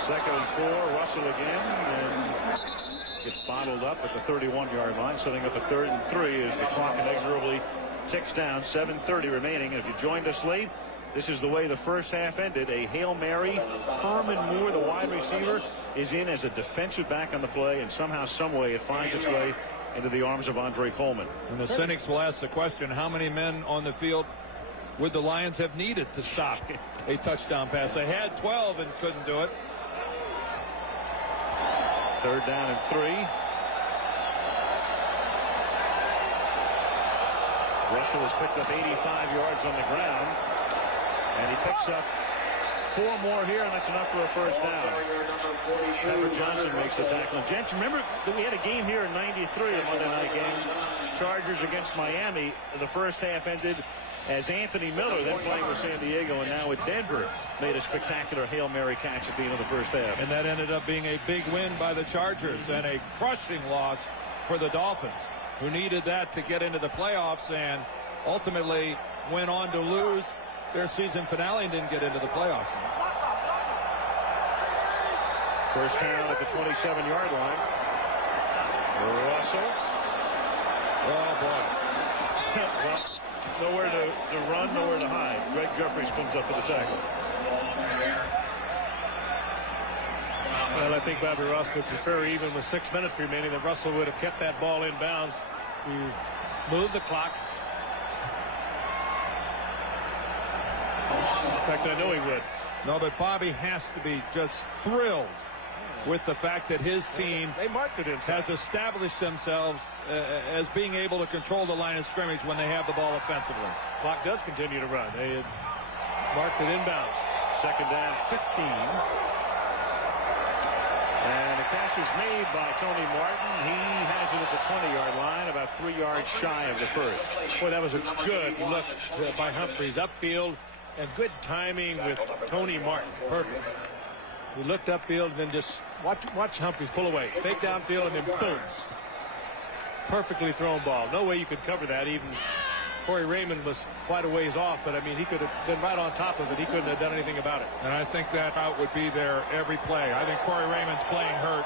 2nd and 4. Russell again, and gets bottled up at the 31-yard line. Setting up a 3rd and 3 as the clock inexorably ticks down. 7:30 remaining. And if you joined us late, this is the way the first half ended. A Hail Mary. Herman Moore, the wide receiver, is in as a defensive back on the play, and somehow, some way, it finds its way into the arms of Andre Coleman. And the cynics will ask the question, how many men on the field would the Lions have needed to stop a touchdown pass? They had 12 and couldn't do it. 3rd down and 3. Russell has picked up 85 yards on the ground, and he picks up 4 more here, and that's enough for a first down. Pepper Johnson makes the tackle. And gents, remember that we had a game here in '93, a Monday night game, Chargers against Miami. The first half ended as Anthony Miller, then playing with San Diego and now with Denver, made a spectacular Hail Mary catch at the end of the first half. And that ended up being a big win by the Chargers and a crushing loss for the Dolphins, who needed that to get into the playoffs and ultimately went on to lose their season finale and didn't get into the playoffs. First down at the 27-yard line. Russell. Oh, boy. Well, nowhere to run, nowhere to hide. Greg Jeffries comes up for the tackle. Well, I think Bobby Ross would prefer, even with 6 minutes remaining, that Russell would have kept that ball in bounds. You move the clock. In fact, I know he would. No, but Bobby has to be just thrilled with the fact that his team They marked it inside. has established themselves as being able to control the line of scrimmage when they have the ball offensively. Clock does continue to run. They had marked it inbounds. 2nd down, 15. And the catch is made by Tony Martin. He has it at the 20-yard line, about 3 yards shy of the first. Boy, that was a good look by Humphries upfield, and good timing with Tony Martin. Perfect. He looked upfield and then just watch Humphries pull away. Fake downfield and then boom. Perfectly thrown ball. No way you could cover that. Even Corey Raymond was quite a ways off, but I mean, he could have been right on top of it. He couldn't have done anything about it. And I think that out would be there every play. I think Corey Raymond's playing hurt.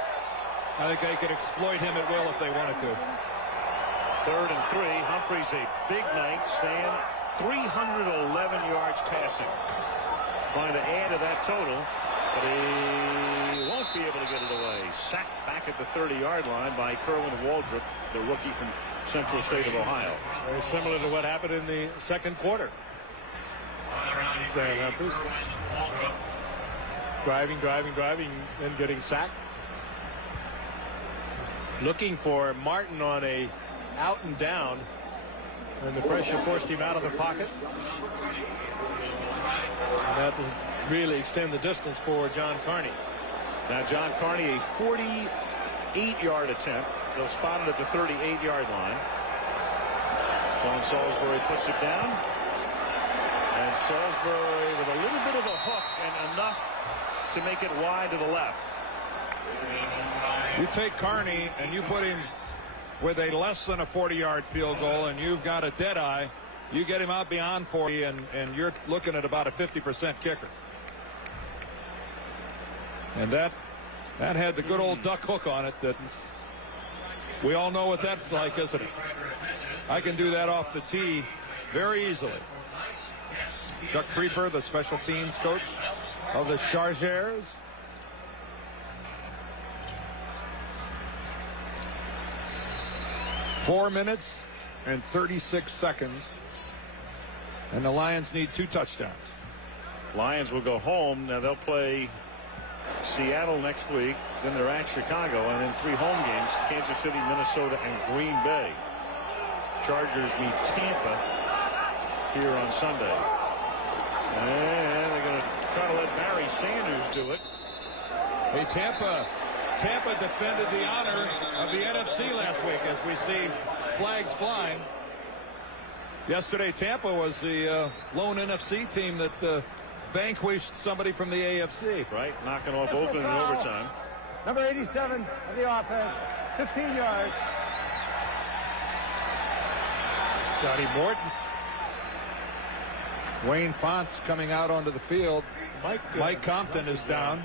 I think they could exploit him at will if they wanted to. 3rd and 3. Humphries, a big night. Stan, 311 yards passing. Trying to add to that total, but he won't be able to get it away. Sacked back at the 30-yard line by Kerwin Waldrop, the rookie from Central State of Ohio. Very similar to what happened in the second quarter. Sam Humphries driving, and getting sacked. Looking for Martin on a out and down, and the pressure forced him out of the pocket. And that will really extend the distance for John Carney. Now John Carney, a 48-yard attempt. They'll spot it at the 38-yard line. Sean Salisbury puts it down. And Salisbury with a little bit of a hook and enough to make it wide to the left. You take Carney and you put him with a less than a 40-yard field goal, and you've got a dead eye. You get him out beyond 40, and you're looking at about a 50% kicker. And that had the good old duck hook on it that we all know what that's like, isn't it? I can do that off the tee very easily. Chuck Creeper, the special teams coach of the Chargers. Four minutes and 36 seconds. And the Lions need 2 touchdowns. Lions will go home. Now they'll play Seattle next week. Then they're at Chicago, and then 3 home games: Kansas City, Minnesota, and Green Bay. Chargers meet Tampa here on Sunday. And they're going to try to let Barry Sanders do it. Hey, Tampa Tampa defended the honor of the NFC last week as we see flags flying. Yesterday, Tampa was the lone NFC team that vanquished somebody from the AFC. Right, knocking off Oakland in overtime. Number 87 of the offense, 15 yards. Johnny Morton. Wayne Fonts coming out onto the field. Mike Compton is down.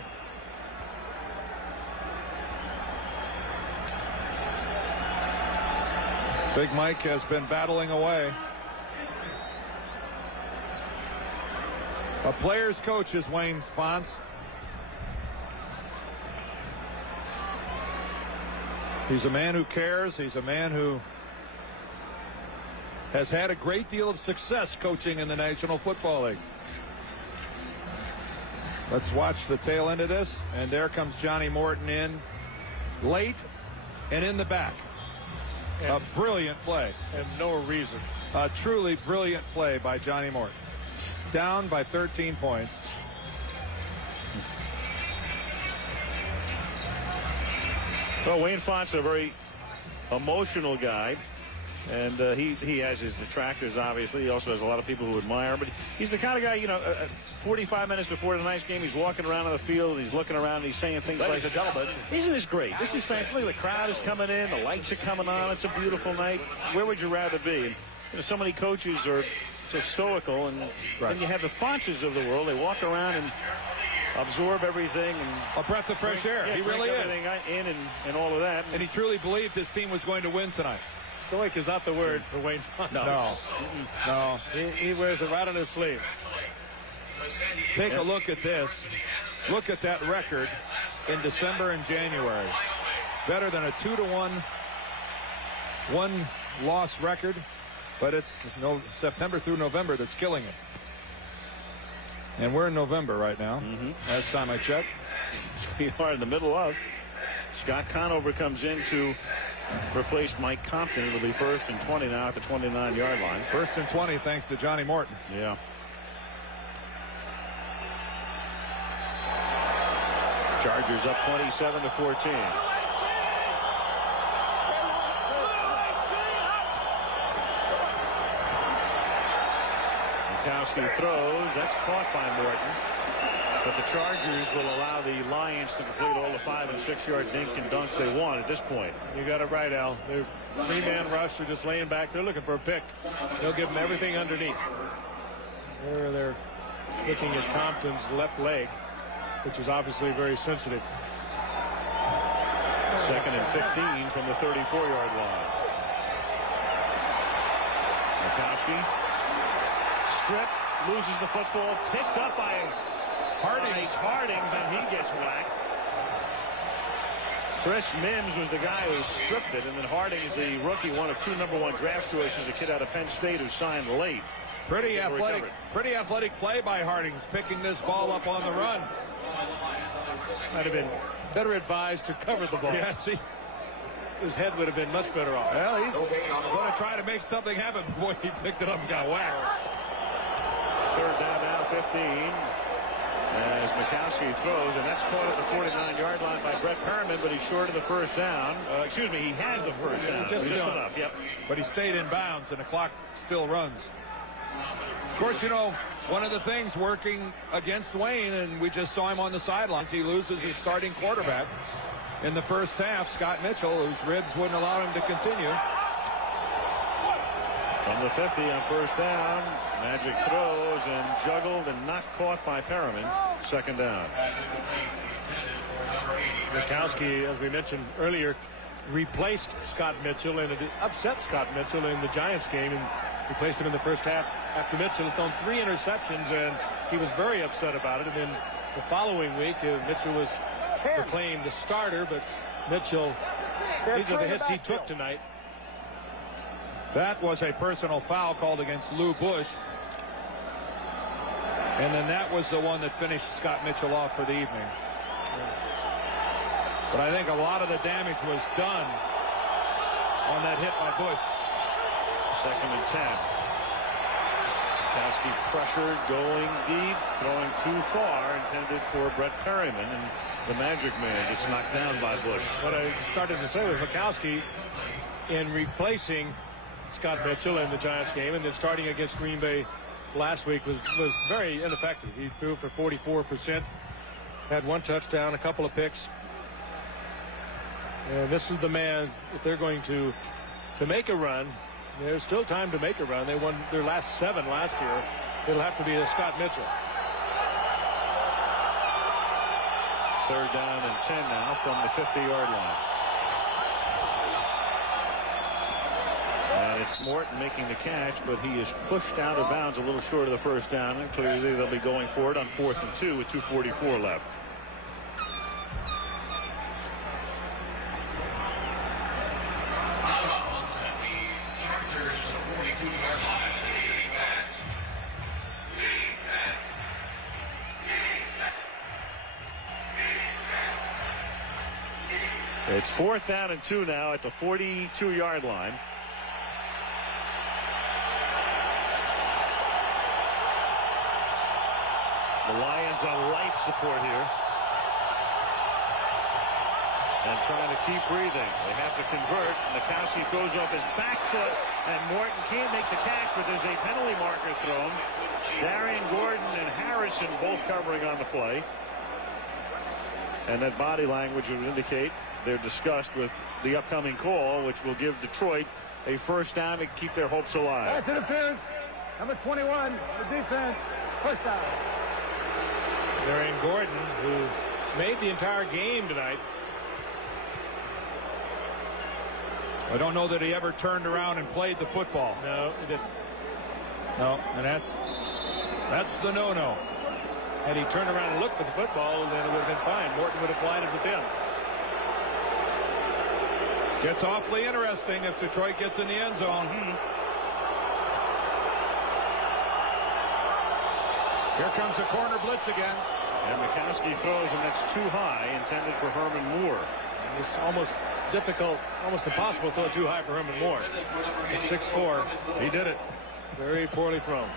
Big Mike has been battling away. A player's coach is Wayne Fonts. He's a man who cares. He's a man who has had a great deal of success coaching in the National Football League. Let's watch the tail end of this. And there comes Johnny Morton in late and in the back. A brilliant play. And no reason. A truly brilliant play by Johnny Morton. Down by 13 points. Well, Wayne Fonts, a very emotional guy. And he has his detractors, obviously. He also has a lot of people who admire him. But he's the kind of guy, you know, 45 minutes before tonight's game, he's walking around on the field, and he's looking around, and he's saying things like, isn't this great? This is fantastic. Look, the crowd is coming in. The lights are coming on. It's a beautiful night. Where would you rather be? And, you know, so many coaches are so stoical. And then you have the Fontses of the world. They walk around and absorb everything. And a breath of fresh air. Yeah, he really is. Everything in and all of that. And he truly believed his team was going to win tonight. Stoic is not the word for Wayne Fonts. No. He wears it right on his sleeve. Take a look at this. Look at that record in December and January. Better than a 2-1 one-loss record, but it's September through November that's killing it. And we're in November right now. Last time I checked. We are in the middle of. Scott Conover comes in to replace Mike Compton. It'll be 1st and 20 now at the 29-yard line. 1st and 20 thanks to Johnny Morton. Yeah. Chargers up 27-14. Mikowski throws. That's caught by Morton. But the Chargers will allow the Lions to complete all the 5- and 6-yard dink and dunks they want at this point. You got it right, Al. They're three-man rush. They're just laying back. They're looking for a pick. They'll give them everything underneath. They're looking at Compton's left leg, which is obviously very sensitive. 2nd and 15 from the 34-yard line. Mikowski stripped, loses the football, picked up by Hardings, and he gets whacked. Chris Mims was the guy who stripped it, and then Hardings, the rookie, one of 2 #1 draft choices, a kid out of Penn State who signed late. Pretty athletic play by Hardings, picking this ball up on the run. Might have been better advised to cover the ball. Yes, his head would have been much better off. Well, he's going to try to make something happen. Boy, he picked it up and got whacked. 3rd down now, 15. As Mikowski throws, and that's caught at the 49-yard line by Brett Perriman, but he's short of the 1st down. Excuse me, he has the 1st down. Just enough, yep. But he stayed in bounds, and the clock still runs. Of course, you know, one of the things working against Wayne, and we just saw him on the sidelines, he loses his starting quarterback in the 1st half, Scott Mitchell, whose ribs wouldn't allow him to continue. From the 50 on 1st down, Magic throws and juggled and not caught by Perriman. 2nd down. Mikowski, as we mentioned earlier, replaced Scott Mitchell, and it upset Scott Mitchell in the Giants game, and replaced him in the 1st half after Mitchell had thrown 3 interceptions, and he was very upset about it. And then the following week, Mitchell was proclaimed the starter, but Mitchell, these are the hits he took tonight. That was a personal foul called against Lou Bush. And then that was the one that finished Scott Mitchell off for the evening. But I think a lot of the damage was done on that hit by Bush. 2nd and 10. Mikowski pressured, going deep, throwing too far, intended for Brett Perriman. And The Magic Man gets knocked down by Bush. What I started to say was Mikowski, in replacing Scott Mitchell in the Giants game and then starting against Green Bay last week, was very ineffective. He threw for 44%, had 1 touchdown, a couple of picks. And this is the man, if they're going to make a run, there's still time to make a run. They won their last 7 last year. It'll have to be Scott Mitchell. 3rd down and 10 now from the 50-yard line. And it's Morton making the catch, but he is pushed out of bounds a little short of the 1st down, and clearly they'll be going for it on 4th and 2 with 2:44 left. It's 4th down and 2 now at the 42-yard line. The Lions on life support here. And trying to keep breathing. They have to convert. Mikowski throws off his back foot, and Morton can't make the catch, but there's a penalty marker thrown. Darian Gordon and Harrison both covering on the play. And that body language would indicate they're discussed with the upcoming call, which will give Detroit a 1st down to keep their hopes alive. Pass interference. Number 21, the defense. 1st down. Darian Gordon, who made the entire game tonight. I don't know that he ever turned around and played the football. No, he didn't. No, and that's the no-no. Had he turned around and looked for the football, then it would have been fine. Morton would have collided with him. Gets awfully interesting if Detroit gets in the end zone. Here comes a corner blitz again. And Mikowski throws, and that's too high, intended for Herman Moore. It's almost difficult, almost impossible to throw too high for Herman Moore. At 6'4", He did it. very poorly thrown.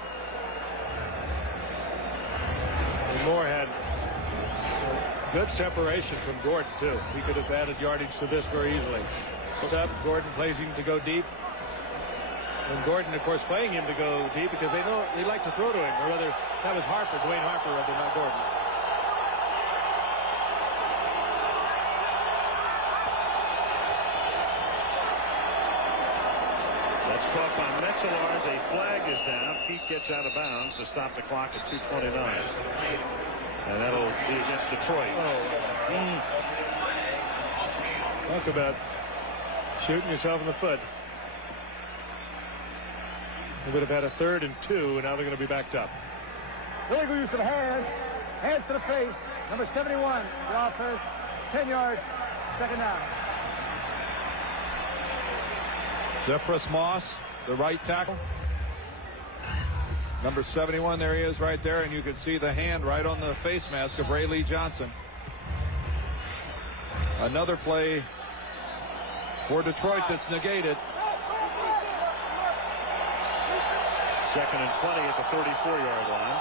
And Moore had good separation from Gordon, too. He could have added yardage to this very easily. Sub, Gordon plays him to go deep. And Gordon, of course, playing him to go deep because they know they like to throw to him. Or rather, that was Harper, Dwayne Harper, rather, not Gordon. That's caught by Metzelaars. A flag is down. Pete gets out of bounds to stop the clock at 2:29. And that'll be against Detroit. Talk about shooting yourself in the foot. They would have had a 3rd and 2, and now they're going to be backed up. Illegal use of hands. Hands to the face. Number 71, the offense. 10 yards. 2nd down. Zephyrus Moss, the right tackle. Number 71, there he is right there, and you can see the hand right on the face mask of Ray Lee Johnson. Another play for Detroit that's negated. 2nd and 20 at the 34-yard line.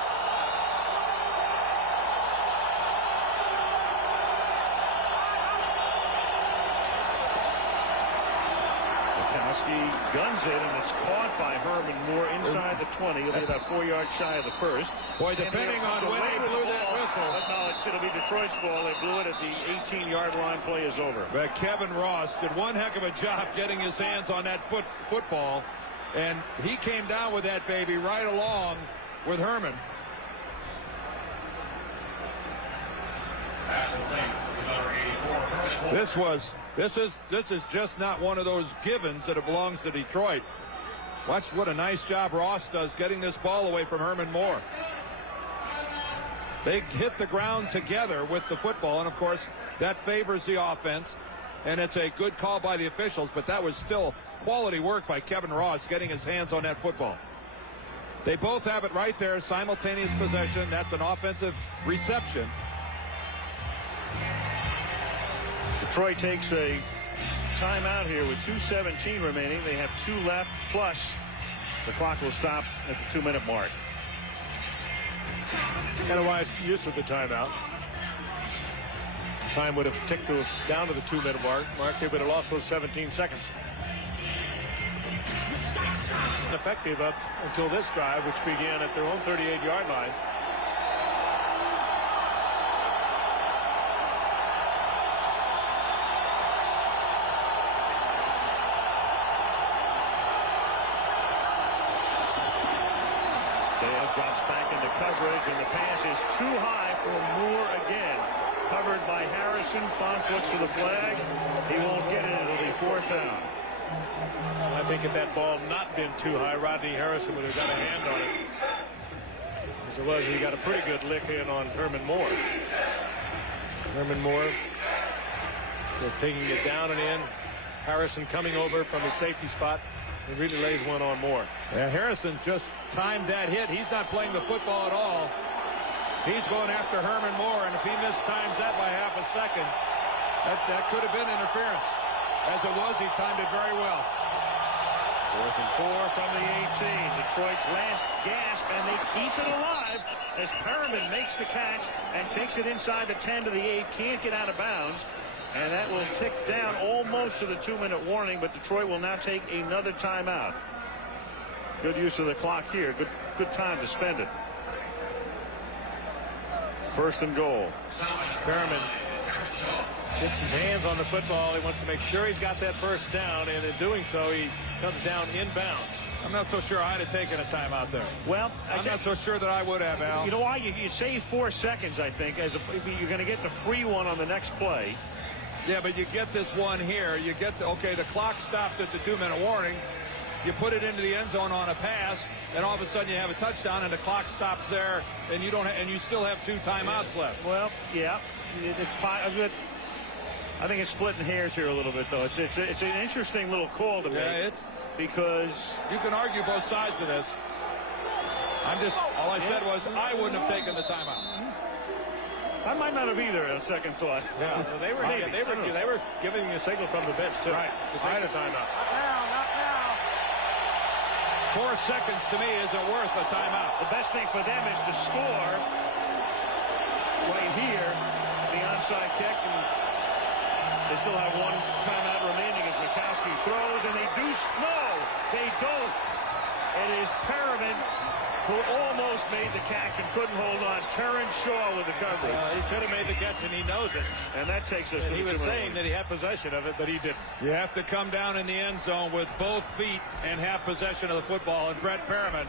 Mikowski guns it, and it's caught by Herman Moore inside the 20. He'll be about 4 yards shy of the 1st. Boy, depending on when they blew that whistle. But no, it'll be Detroit's ball. They blew it at the 18-yard line. Play is over. But Kevin Ross did one heck of a job getting his hands on that football. And he came down with that baby right along with Herman. This is just not one of those givens that it belongs to Detroit. Watch what a nice job Ross does getting this ball away from Herman Moore. They hit the ground together with the football, and of course that favors the offense, and it's a good call by the officials, but that was still quality work by Kevin Ross getting his hands on that football. They both have it right there, simultaneous possession. That's an offensive reception. Detroit takes a timeout here with 2:17 remaining. They have 2 left, plus the clock will stop at the 2-minute mark. Kind of wise use of the timeout. Time would have ticked down to the 2-minute mark. They would have lost those 17 seconds. Effective up until this drive, which began at their own 38-yard line. Drops back into coverage, and the pass is too high for Moore again. Covered by Harrison. Fonts looks for the flag. He won't get it. It'll be 4th down. I think if that ball not been too high, Rodney Harrison would have got a hand on it. As it was, he got a pretty good lick in on Herman Moore. Herman Moore taking it down and in. Harrison coming over from his safety spot. He really lays one on Moore. Yeah, Harrison just timed that hit. He's not playing the football at all. He's going after Herman Moore, and if he mistimes that by half a second, that could have been interference. As it was, he timed it very well. 4th and 4 from the 18. Detroit's last gasp, and they keep it alive as Perriman makes the catch and takes it inside the 10 to the 8. Can't get out of bounds. And that will tick down almost to the 2-minute warning, but Detroit will now take another timeout. Good use of the clock here. Good time to spend it. 1st and goal. Perriman gets his hands on the football. He wants to make sure he's got that first down, and in doing so, he comes down inbounds. I'm not so sure I'd have taken a timeout there. Well, I'm not so sure that I would have, Al. You know why? You save 4 seconds, I think, as you're going to get the free one on the next play. Yeah, but you get this one here. You get the clock stops at the 2-minute warning. You put it into the end zone on a pass, and all of a sudden you have a touchdown, and the clock stops there, and you still have 2 timeouts left. Well, yeah, I think it's splitting hairs here a little bit, though. It's an interesting little call to make. Because you can argue both sides of this. All I said was I wouldn't have taken the timeout. I might not have either on second thought. Yeah, they were giving a signal from the bench too. Right. To take the timeout. Not now. 4 seconds to me isn't worth a timeout. The best thing for them is to score right here, the onside kick, and they still have 1 timeout remaining as Mikowski throws, and they do. No, they don't. It is Perriman who almost made the catch and couldn't hold on. Terrence Shaw with the coverage. He should have made the catch, and he knows it. And that takes us to the 2-minute He was saying that he had possession of it, but he didn't. You have to come down in the end zone with both feet and have possession of the football. And Brett Perriman,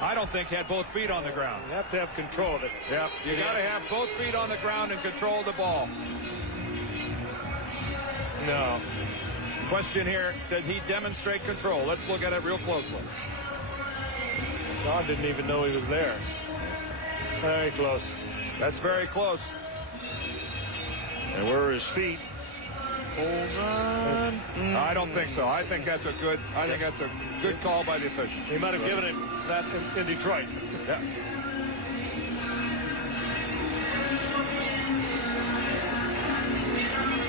I don't think had both feet on the ground. You have to have control of it. Yep. You got to have both feet on the ground and control the ball. No. Question here, did he demonstrate control? Let's look at it real closely. Shaw didn't even know he was there. Very close. That's very close. And where are his feet? Pulls on. I don't think so. I think that's a good call by the official. He might have given him that in Detroit. Yeah.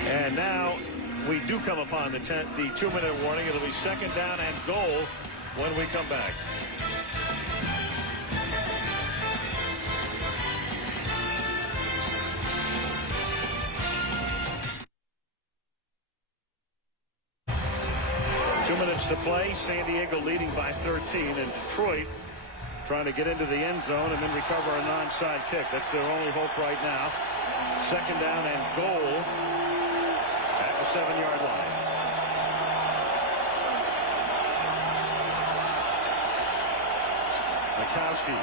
And now we do come upon the 2-minute warning. It'll be 2nd down and goal when we come back. To play. San Diego leading by 13, and Detroit trying to get into the end zone and then recover a non-side kick. That's their only hope right now. 2nd down and goal at the 7-yard line. Mikowski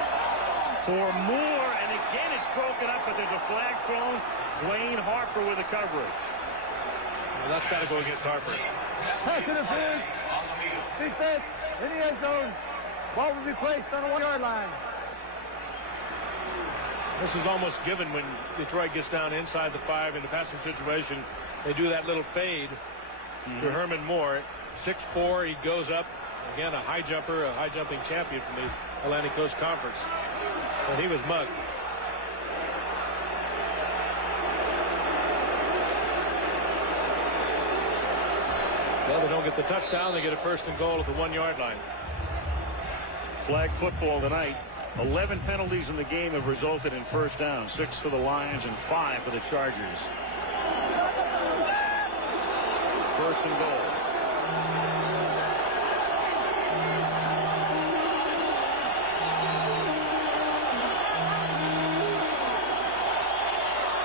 for Moore, and again it's broken up, but there's a flag thrown. Dwayne Harper with the coverage. Well, that's got to go against Harper. Pass interference. Defense in the end zone. Ball will be placed on the 1-yard line. This is almost given when Detroit gets down inside the 5 in the passing situation. They do that little fade to Herman Moore. 6'4", he goes up. Again, a high jumper, a high jumping champion from the Atlantic Coast Conference. And he was mugged. Well, they don't get the touchdown. They get a 1st and goal at the 1-yard line. Flag football tonight. 11 penalties in the game have resulted in first down, 6 for the Lions and 5 for the Chargers. First and goal.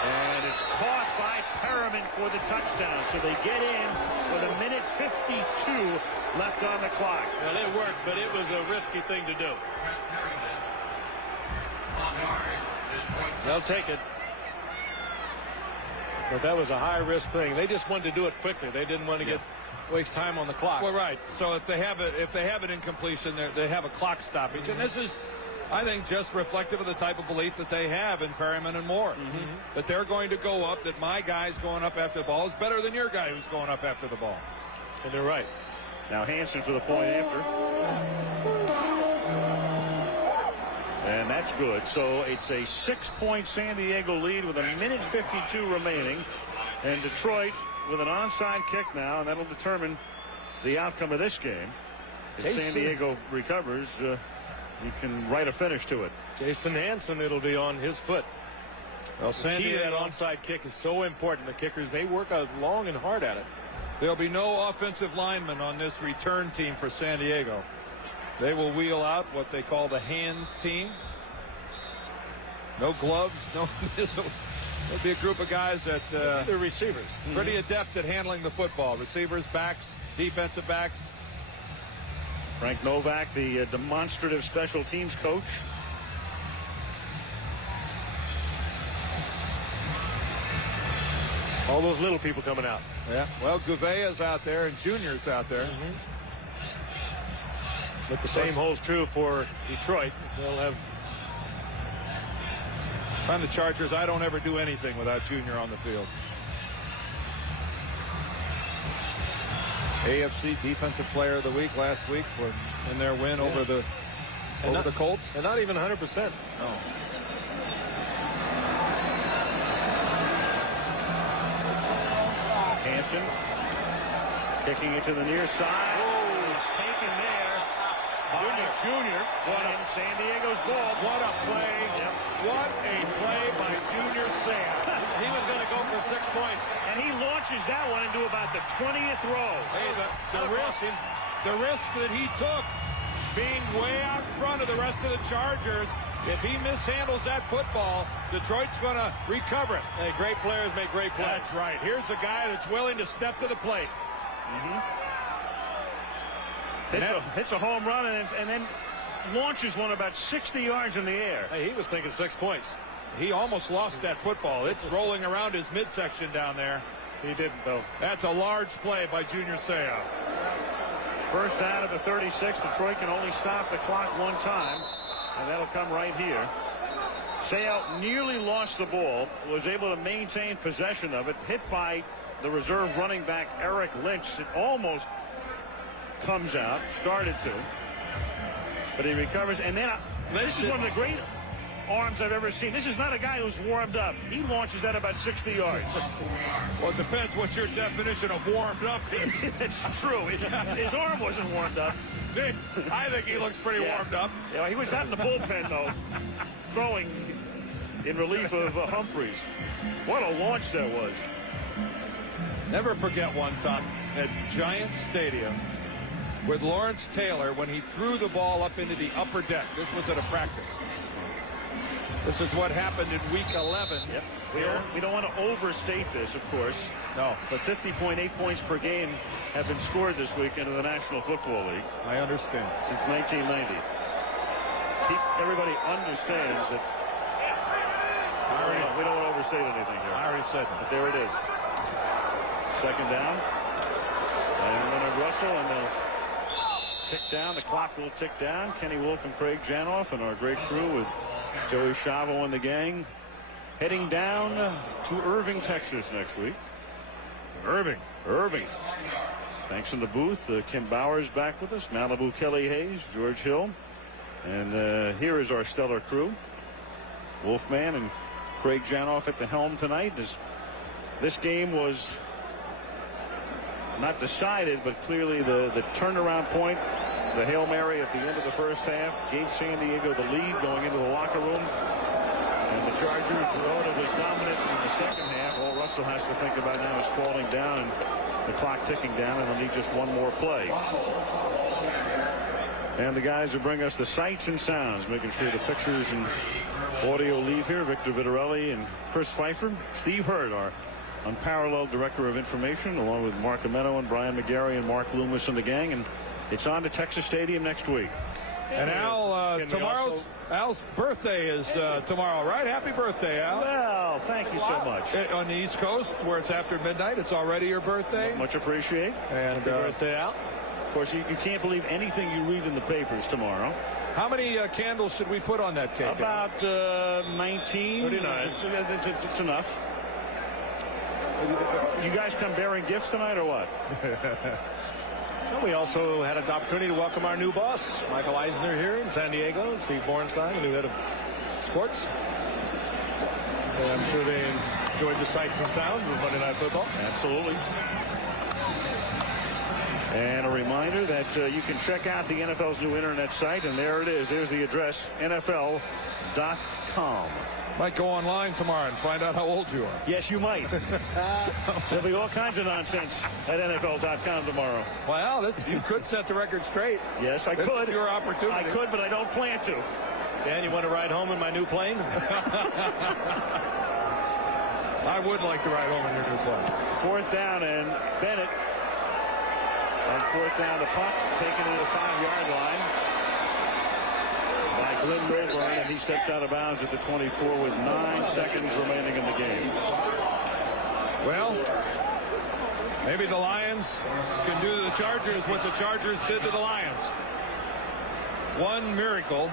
And it's caught by Perriman for the touchdown. So they get in with 1:52 left on the clock. Well, it worked, but it was a risky thing to do. They'll take it. But that was a high-risk thing. They just wanted to do it quickly. They didn't want to waste time on the clock. Well, right. So if they have an incompletion, they have a clock stoppage, and this is, I think, just reflective of the type of belief that they have in Perriman and Moore. That they're going to go up. That my guy's going up after the ball is better than your guy who's going up after the ball. And they're right. Now Hansen for the point after. And that's good. So it's a 6-point San Diego lead with 1:52 remaining. And Detroit with an onside kick now, and that'll determine the outcome of this game. If San Diego recovers, you can write a finish to it. Jason Hansen, it'll be on his foot. Well, The key to that onside kick is so important. The kickers, they work out long and hard at it. There'll be no offensive lineman on this return team for San Diego. They will wheel out what they call the hands team. No gloves. No. There'll be a group of guys that they're receivers. Pretty adept at handling the football. Receivers, backs, defensive backs. Frank Novak, the demonstrative special teams coach. All those little people coming out. Yeah. Well, Gouvea's out there and Junior's out there. But the same holds true for Detroit. They'll have. On the Chargers, I don't ever do anything without Junior on the field. AFC Defensive Player of the Week last week in their win over the Colts. And not even 100%. No. Hansen kicking it to the near side. Oh, it's taken there. Junior. And San Diego's ball. What a play. Yep. What a play by Junior Seau. He was going to go for 6 points. And he launches that one into about the 20th row. Hey, the risk that he took being way out in front of the rest of the Chargers, if he mishandles that football, Detroit's going to recover it. Hey, great players make great plays. That's right. Here's a guy that's willing to step to the plate. Hits a home run and then launches one about 60 yards in the air. Hey, he was thinking 6 points. He almost lost that football. It's rolling around his midsection down there. He didn't, though. That's a large play by Junior Seau. First down at the 36. Detroit can only stop the clock one time, and that'll come right here. Seau nearly lost the ball, was able to maintain possession of it, hit by the reserve running back Eric Lynch. It almost comes out, started to, but he recovers. And then this is one of the great arms I've ever seen. This is not a guy who's warmed up. He launches that about 60 yards. Well, it depends what your definition of warmed up is. It's true. His arm wasn't warmed up. I think he looks pretty warmed up. Yeah, he was out in the bullpen, though, throwing in relief of Humphreys. What a launch that was. Never forget one time at Giants Stadium with Lawrence Taylor when he threw the ball up into the upper deck. This was at a practice. This is what happened in week 11. Yep. We don't want to overstate this, of course. No. But 50.8 points per game have been scored this week into the National Football League. I understand. Since 1990. Everybody understands that. We don't want to overstate anything here. I already said that. But there it is. Second down. And Leonard Russell, and they'll tick down. The clock will tick down. Kenny Wolf and Craig Janoff and our great crew with Joey Chavo and the gang heading down to Irving, Texas next week. Irving. Thanks in the booth. Kim Bowers back with us. Malibu Kelly Hayes, George Hill. And here is our stellar crew. Wolfman and Craig Janoff at the helm tonight. This game was not decided, but clearly the turnaround point The Hail Mary at the end of the first half gave San Diego the lead going into the locker room. And the Chargers relatively dominant in the second half. All Russell has to think about now is falling down and the clock ticking down, and they'll need just one more play. And the guys who bring us the sights and sounds, making sure the pictures and audio leave here. Victor Vitarelli and Chris Pfeiffer. Steve Hurd, our unparalleled director of information, along with Mark Ameno and Brian McGarry and Mark Loomis and the gang. And it's on to Texas Stadium next week. And Al, Al's birthday is tomorrow, right? Happy birthday, Al. Well, thank you so much. On the East Coast, where it's after midnight, it's already your birthday. Much appreciate. And Happy birthday, Al. Of course, you can't believe anything you read in the papers tomorrow. How many candles should we put on that cake? About 19. 39. It's enough. You guys come bearing gifts tonight or what? Well, we also had an opportunity to welcome our new boss, Michael Eisner, here in San Diego. Steve Bornstein, the new head of sports. And I'm sure they enjoyed the sights and sounds of Monday Night Football. Absolutely. And a reminder that you can check out the NFL's new internet site, and there it is. There's the address, NFL.com. Might go online tomorrow and find out how old you are. Yes, you might. There'll be all kinds of nonsense at NFL.com tomorrow. Well, you could set the record straight. Yes, I could. Your opportunity. I could, but I don't plan to. Dan, you want to ride home in my new plane? I would like to ride home in your new plane. 4th down, and Bennett on 4th down, the punt taken to the 5-yard line by Glenn Milburn, and he steps out of bounds at the 24 with 9 seconds remaining in the game. Well, maybe the Lions can do to the Chargers what the Chargers did to the Lions. One miracle.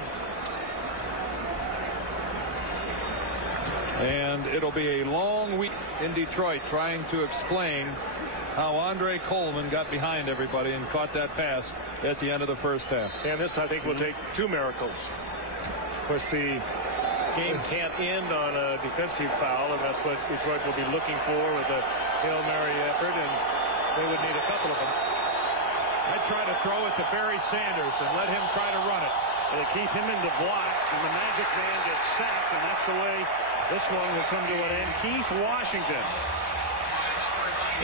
And it'll be a long week in Detroit trying to explain how Andre Coleman got behind everybody and caught that pass at the end of the first half. And this, I think, will take 2 miracles. Of course, the game can't end on a defensive foul, and that's what Detroit will be looking for with a Hail Mary effort, and they would need a couple of them. I'd try to throw it to Barry Sanders and let him try to run it. They keep him in the block, and the Magic Man gets sacked, and that's the way this one will come to an end. Keith Washington.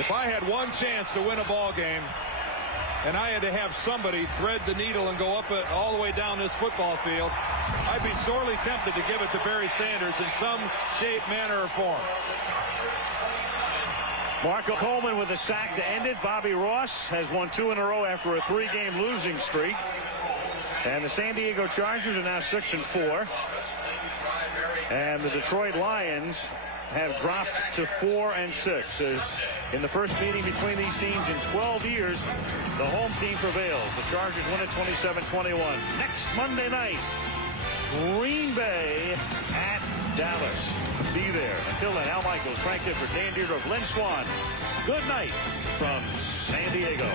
If I had one chance to win a ball game, and I had to have somebody thread the needle and go up all the way down this football field, I'd be sorely tempted to give it to Barry Sanders in some shape, manner, or form. Marco Coleman with a sack to end it. Bobby Ross has won 2 in a row after a 3-game losing streak. And the San Diego Chargers are now 6-4. And the Detroit Lions have dropped to 4-6. As in the first meeting between these teams in 12 years, the home team prevails. The Chargers win it 27-21. Next Monday night, Green Bay at Dallas. Be there. Until then, Al Michaels, Frank Gifford, Dan Dierdorf, Lynn Swan. Good night from San Diego.